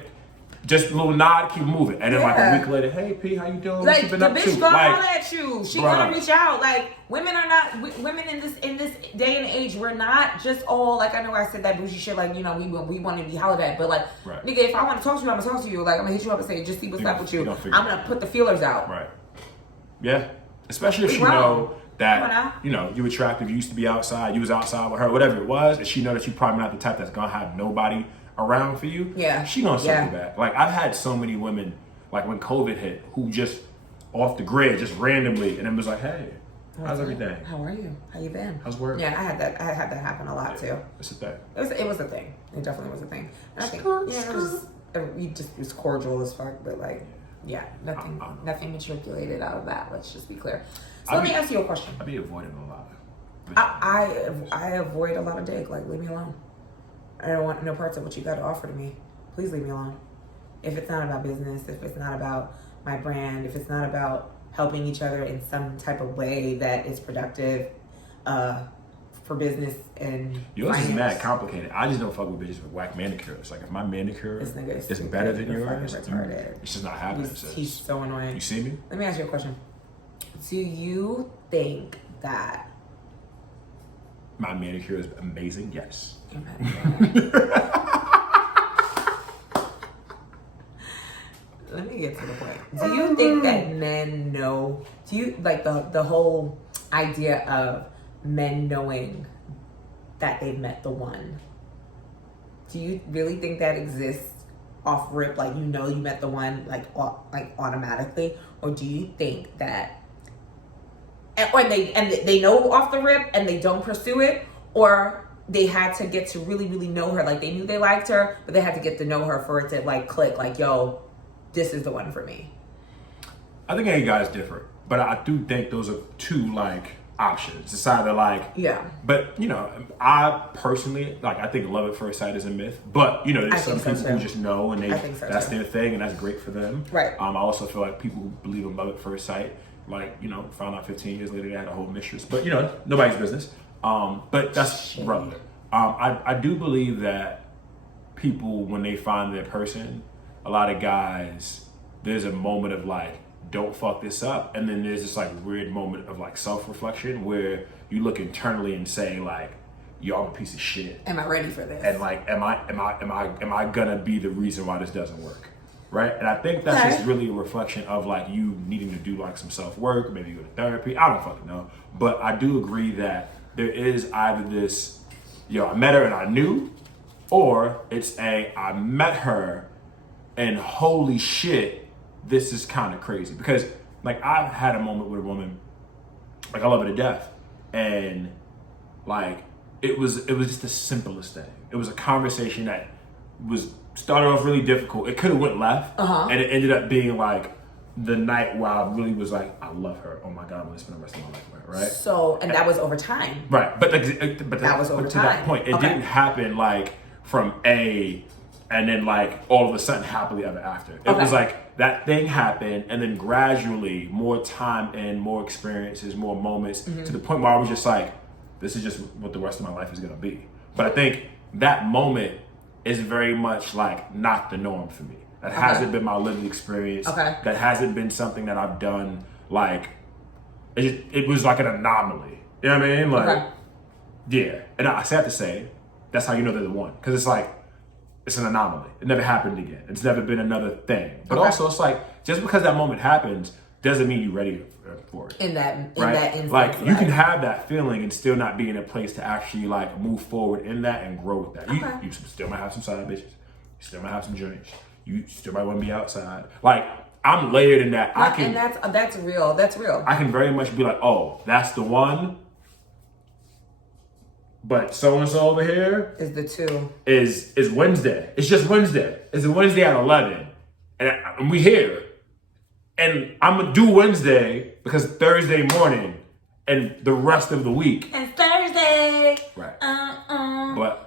Just a little nod, keep moving, and then like a week later, hey P, how you doing? Like, what you been the up bitch to? gonna Like, holler at you. She gonna reach out. Like, women are not women in this day and age. We're not just all like, I know I said that bougie shit. Like, you know, we want to be hollered at, but like, nigga, if I want to talk to you, I'm gonna talk to you. Like, I'm gonna hit you up and say, just see what's up with you. I'm gonna put the feelers out. Right. Yeah. Especially if she know that, you know, you attractive, you used to be outside, you was outside with her, whatever it was, and she know that you probably not the type that's gonna have nobody around for you. Yeah. She gonna circle back. Like, I've had so many women, like when COVID hit, who just off the grid, just randomly, and it was like, hey, how's everything? How are you? How you been? How's work? Yeah, I had that happen a lot too. It's a thing. It was a thing. It definitely was a thing. And I think, it was cordial as fuck, but like, nothing matriculated out of that. Let's just be clear. So let me ask you a question. I be avoiding a lot. I avoid a lot of dick. Like, leave me alone. I don't want no parts of what you got to offer to me. Please leave me alone. If it's not about business, if it's not about my brand, if it's not about helping each other in some type of way that is productive for business and yours is mad complicated. I just don't fuck with bitches with whack manicures. Like, if my manicure is better than yours, it's just not happening. He's so annoying. You see me? Let me ask you a question. Do you think that my manicure is amazing? Yes. Let me get to the point. Do you think that men know? Do you like the whole idea of men knowing that they've met the one? Do you really think that exists off rip? Like, you know, you met the one like automatically, or do you think that, or they know off the rip and they don't pursue it, or they had to get to really, really know her? Like, they knew they liked her, but they had to get to know her for it to like click. Like, yo, this is the one for me. I think every guy's different, but I do think those are two like options. It's either like, but you know, I personally like, I think love at first sight is a myth, but you know, there's some people who just know and that's their thing and that's great for them. Right. I also feel like people who believe in love at first sight, like, you know, found out 15 years later they had a whole mistress, but you know, nobody's business. But that's relevant. I do believe that people, when they find their person, a lot of guys, there's a moment of like, don't fuck this up, and then there's this like weird moment of like self-reflection where you look internally and say like, yo, I'm a piece of shit. Am I ready for this? And like, am I gonna be the reason why this doesn't work? Right? And I think that's just really a reflection of like you needing to do like some self-work, maybe go to therapy. I don't fucking know. But I do agree that there is either this, yo, I met her and I knew, or it's I met her and holy shit, this is kind of crazy. Because like, I've had a moment with a woman, like I love her to death, and like it was just the simplest thing. It was a conversation that started off really difficult. It could have went left, and it ended up being like the night where I really was like, I love her. Oh my God, I'm gonna spend the rest of my life with her, right? So, and that was over time. Right, but that was over to time. that point, it didn't happen like from A, and then like all of a sudden happily ever after. It was like that thing happened, and then gradually more time and more experiences, more moments, to the point where I was just like, this is just what the rest of my life is gonna be. But I think that moment is very much like not the norm for me. That hasn't been my lived experience. That hasn't been something that I've done. Like, it was like an anomaly. You know what I mean? Like, yeah. And I have to say, that's how you know they're the one. Because it's like, it's an anomaly. It never happened again. It's never been another thing. But also, it's like, just because that moment happens doesn't mean you're ready for it. In that instance. Like, you can have that feeling and still not be in a place to actually like move forward in that and grow with that. You still might have some side bitches. You still might have some joints. You still might want to be outside. Like, I'm layered in that. And that's real. That's real. I can very much be like, oh, that's the one. But so and so over here is the two. Is Wednesday. It's just Wednesday. It's a Wednesday at 11, and we here. And I'm gonna do Wednesday because Thursday morning and the rest of the week. It's Thursday. Right. But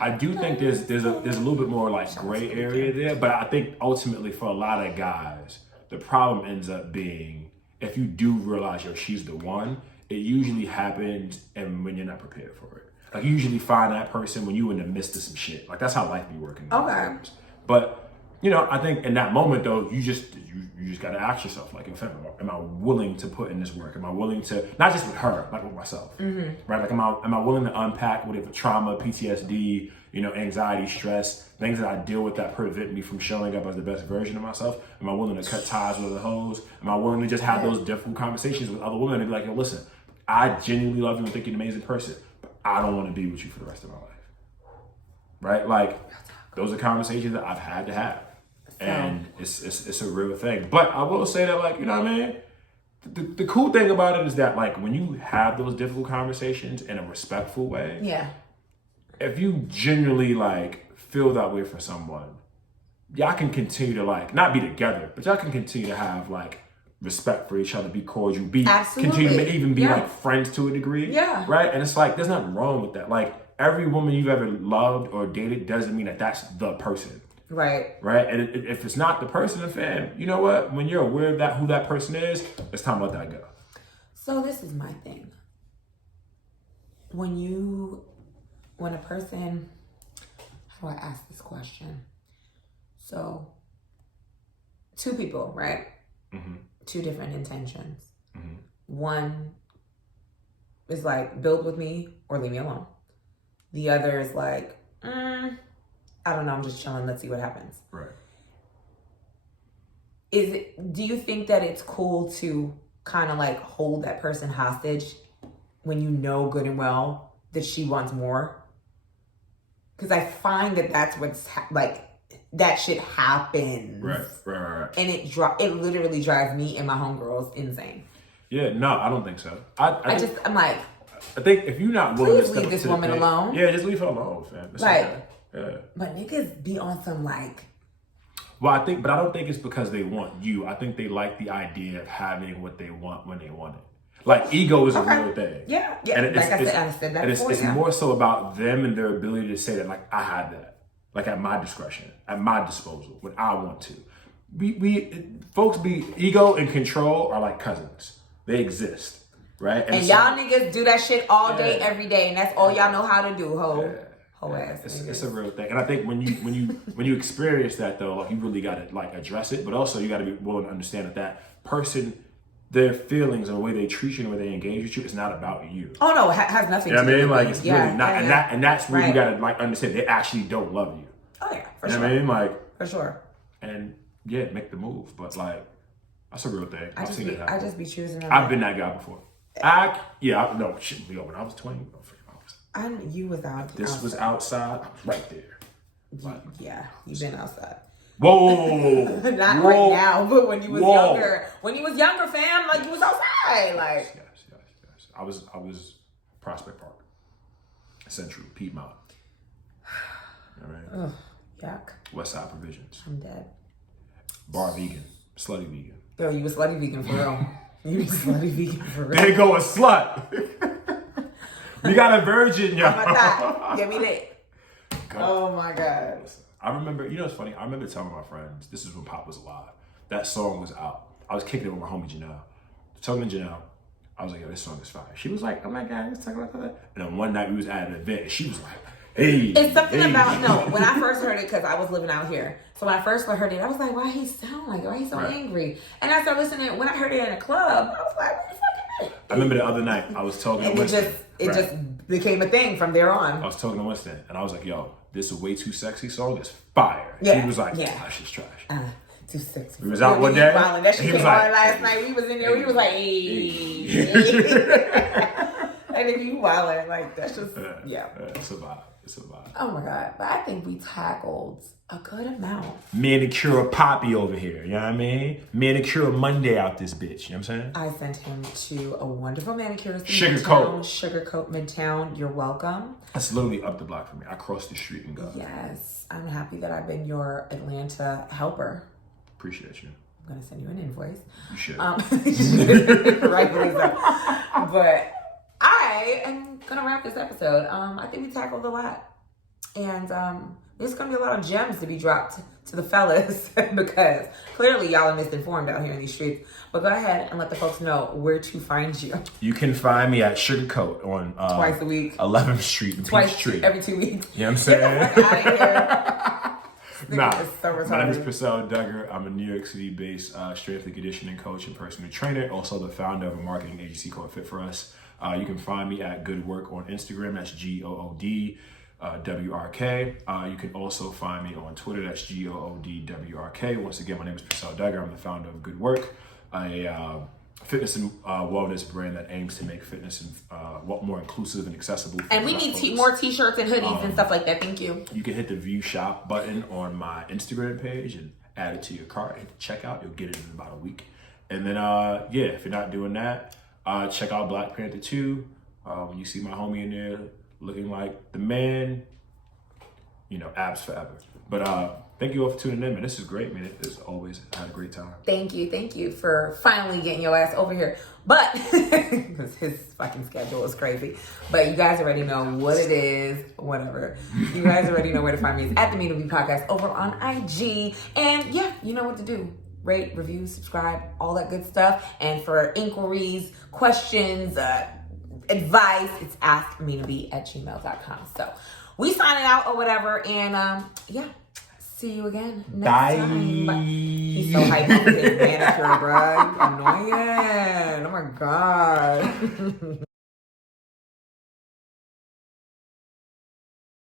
I do think there's a little bit more like gray area there. But I think ultimately for a lot of guys, the problem ends up being if you do realize she's the one, it usually happens and when you're not prepared for it. Like you usually find that person when you're in the midst of some shit. Like that's how life be working. Okay. But I think in that moment though, you just gotta ask yourself, like, am I willing to put in this work? Am I willing to, not just with her, like with myself, right? Like, am I willing to unpack whatever trauma, PTSD, anxiety, stress, things that I deal with that prevent me from showing up as the best version of myself? Am I willing to cut ties with other hoes? Am I willing to just have those difficult conversations with other women and be like, yo, listen, I genuinely love you and think you're an amazing person, but I don't want to be with you for the rest of my life, right? Like, those are conversations that I've had to have. And it's a real thing. But I will say that, like, you know what I mean? The cool thing about it is that, like, when you have those difficult conversations in a respectful way, if you genuinely, like, feel that way for someone, y'all can continue to, like, not be together, but y'all can continue to have, like, respect for each other, be cordial, continue to even be, like, friends to a degree. Yeah. Right? And it's like, there's nothing wrong with that. Like, every woman you've ever loved or dated doesn't mean that that's the person. Right. And if it's not the person, fam, you know what? When you're aware of who that person is, it's time to let that go. So this is my thing. When a person, how do I ask this question? So, two people, right? Mm-hmm. Two different intentions. Mm-hmm. One is like, build with me or leave me alone. The other is like, I don't know, I'm just chilling, let's see what happens. Right. Do you think that it's cool to kind of like hold that person hostage when you know good and well that she wants more? Because I find that that's what's that shit happens. Right. And it literally drives me and my homegirls insane. Yeah, no, I don't think so. I'm like, I think if you're not willing please leave this woman alone. Yeah, just leave her alone, fam. It's okay. Yeah. But niggas be on some like. Well, but I don't think it's because they want you. I think they like the idea of having what they want when they want it. Like, ego is a real thing. Yeah. And like I said that before. It's more so about them and their ability to say that, like, I have that, like, at my discretion, at my disposal, when I want to. Folks ego and control are like cousins. They exist, right? And y'all niggas do that shit all day, every day, and that's all y'all know how to do, ho. Yeah. It's a real thing, and I think when you experience that though, like, you really got to like address it, but also you got to be willing to understand that person, their feelings and the way they treat you and the way they engage with you is not about you. Oh no, it has nothing to do with you. Like, it's really not, and that's where you got to like understand they actually don't love you. Oh yeah, for sure. You know what I mean? Like, for sure. And make the move, but like that's a real thing. I've seen it happen. I just be choosing. I've been that guy before. When I was 20. You was out. This was outside. I was right there. Yeah, you've been outside. Whoa. Not right now, but when you was younger. When you was younger, fam, like you was outside. Like yes. I was Prospect Park, Central, Piedmont. All right. Yuck. Westside Provisions. I'm dead. Bar vegan. Slutty vegan. Yo, you a slutty vegan for real. You a slutty vegan for real. There go a slut. We got a virgin, y'all. How about that? Give me that. Oh my God. I remember, you know what's funny? I remember telling my friends, this is when Pop was alive. That song was out. I was kicking it with my homie Janelle. Telling Janelle, I was like, yo, this song is fire. She was like, oh my God, let's talk about that. And then one night we was at an event and she was like, hey. It's something about, no, when I first heard it, because I was living out here. So when I first heard it, I was like, why he sound like, why he so angry? And I started listening, when I heard it in a club, I was like, what the fuck is it? I remember the other night, I was talking to Winston. It just became a thing from there on. I was talking to Winston and I was like, yo, this is a way too sexy song. It's fire. Yeah. He was like, yeah. that shit's trash. Too sexy. We was out one day. That shit came on last night. We was in there. We was like, and then you wildin'. Like, that's just, yeah. It's a vibe. It's a vibe. Oh my God. But I think we tackled a good amount. Manicure Poppy over here. You know what I mean? Manicure Monday out this bitch. You know what I'm saying? I sent him to a wonderful manicurist in Sugarcoat. Sugarcoat Midtown. You're welcome. That's literally up the block from me. I cross the street and go. Yes. I'm happy that I've been your Atlanta helper. Appreciate you. I'm going to send you an invoice. You should. Rightfully so. But I am going to wrap this episode. I think we tackled a lot. And there's going to be a lot of gems to be dropped to the fellas because clearly y'all are misinformed out here in these streets. But go ahead and let the folks know where to find you. You can find me at Sugarcoat on twice a week. 11th Street in Peachtree. Every 2 weeks. You know what I'm saying? Get the fuck out of here. Nah, so my name is Percell Dugger. I'm a New York City-based strength and conditioning coach and personal trainer. Also the founder of a marketing agency called Fit For Us. You can find me at Good Work on Instagram. That's GOOD. WRK. You can also find me on Twitter. That's GOODWRK. Once again, my name is Percell Dugger. I'm the founder of Good Work, a fitness and wellness brand that aims to make fitness more inclusive and accessible. And we need more t-shirts and hoodies and stuff like that. Thank you. You can hit the view shop button on my Instagram page and add it to your cart. Hit the checkout. You'll get it in about a week. And then, if you're not doing that, check out Black Panther 2. When you see my homie in there, looking like the man, abs forever. But thank you all for tuning in, man. This is great, man. As always, I had a great time. Thank you for finally getting your ass over here. But, because his fucking schedule is crazy. But you guys already know what it is, whatever. You guys already know where to find me. It's at the Mina B Podcast over on IG. And yeah, you know what to do. Rate, review, subscribe, all that good stuff. And for inquiries, questions, advice, it's askminaB@gmail.com. So we signing out or whatever, and see you again next time. Bye. He's so hyped up with his manicure, bro. Annoying. Oh my God.